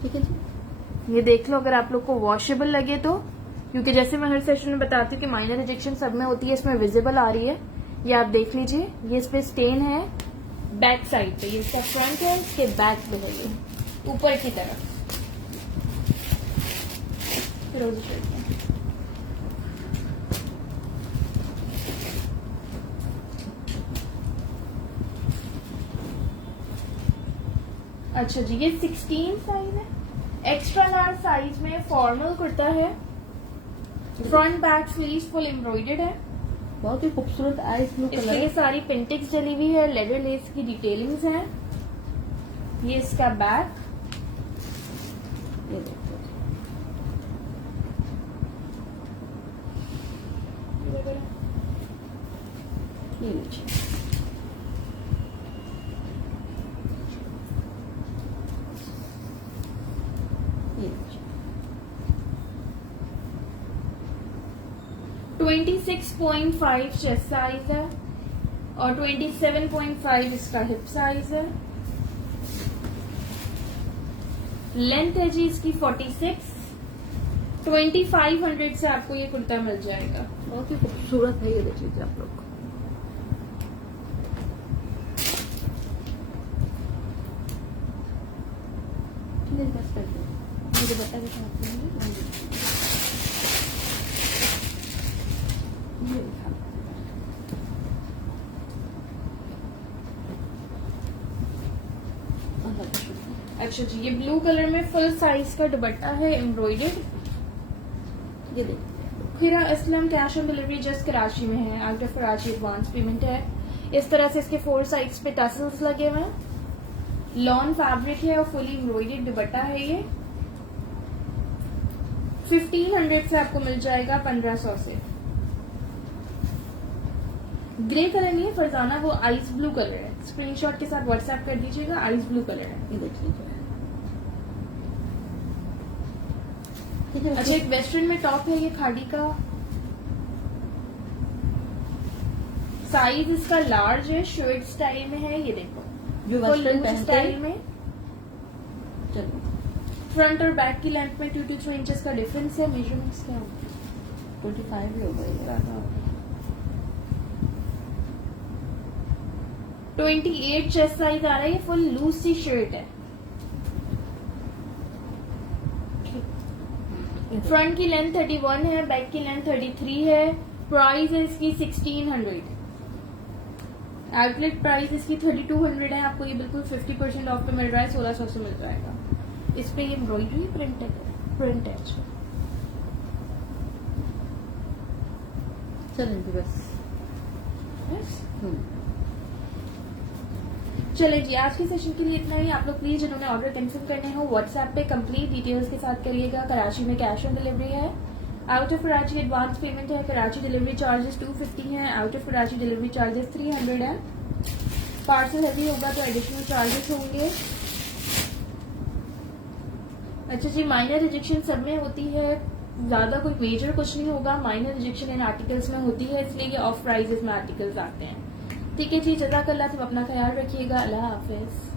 ठीक है जी। ये देख लो, अगर आप लोग को वॉशेबल लगे तो, क्योंकि जैसे मैं हर सेशन में बताती हूँ कि माइनर रिजेक्शन सब में होती है, इसमें विजिबल आ रही है, ये आप देख लीजिए। ये इस पे स्टेन है बैक साइड पे, ये इसका फ्रंट है, इसके बैक पे है, ये ऊपर की तरफ। फिरोजी शर्ट में अच्छा जी, ये 16 साइज है, एक्स्ट्रा लार्ज साइज में फॉर्मल कुर्ता है, front back sleeves full embroidered है, बहुत ही खूबसूरत आइस ब्लू इसके कलर लिए है। सारी पिंटिक्स डली हुई है, लेदर लेस की डिटेलिंग्स हैं। ये इसका बैक, ये देखो, ये नीचे ये नीचे 26.5 चेस्ट साइज है और 27.5 इसका हिप साइज है। लेंथ है जी इसकी 46। 2500 से आपको ये कुर्ता मिल जाएगा। बहुत ही खूबसूरत है, ये देख लीजिए आप लोग। बस कर दो, मुझे बता के साथ में ये दिखा। अच्छा जी, ये ब्लू कलर में फुल साइज का दुपट्टा है एम्ब्रॉइडेड। ये देखिए, Hira Aslam cash on delivery just Karachi में है, out of Karachi advance payment है। इस तरह से इसके 4 साइड्स पे टसल्स लगे हुए हैं, लॉन फैब्रिक है और फुली एम्ब्रॉइडेड दुपट्टा है। ये 1500 से आपको मिल जाएगा 1500 से। ग्रे कलर नहीं है फरजाना, वो आइस ब्लू कलर है। स्क्रीनशॉट के साथ व्हाट्सएप कर दीजिएगा, आइस ब्लू कलर है। ये देख लीजिए। ठीक है, अच्छा, एक वेस्टर्न में टॉप है ये खाड़ी का, साइज इसका लार्ज है, शर्ट स्टाइल में है। ये देखो जो वेस्टर्न पहनते स्टाइल हैं। में, चलो, फ्रंट और बैक की लेंथ में 2 to 3 इंचेस का डिफरेंस है। मेजरमेंट्स क्या होंगे? 25 ही हो गए। 28 चेस्ट साइज आ रहा है, ये फुल लूज सी शर्ट है। फ्रंट की लेंथ 31 है, बैक की लेंथ 33 है। प्राइस है इसकी 1600। आउटलेट प्राइस इसकी 3200 है। आपको ये बिल्कुल 50% ऑफ पे मिल रहा है, 1600 से मिल जाएगा। इस पे ये एम्ब्रॉइडरी प्रिंट है। चलें जी, बस। चले जी, आज के सेशन के लिए इतना ही। आप लोग प्लीज जिन्होंने ऑर्डर कैंसिल करने हो व्हाट्सएप पे कंप्लीट डिटेल्स के साथ करिएगा। कराची में कैश ऑन डिलीवरी है, out of Karachi advance payment है। कराची डिलीवरी चार्जेस 250 है, out of Karachi delivery charges 300 है। पार्सल हैवी होगा तो एडिशनल चार्जेस होंगे। अच्छा जी, माइनर रिजेक्शन सब में होती है, ज्यादा कोई मेजर कुछ नहीं होगा। माइनर रिजेक्शन इन आर्टिकल्स में होती है, इसलिए ये ऑफ प्राइजेस में आर्टिकल्स आते हैं। ठीक है जी, जज़ाकल्लाह, सब अपना ख्याल रखिएगा। अल्लाह हाफिज।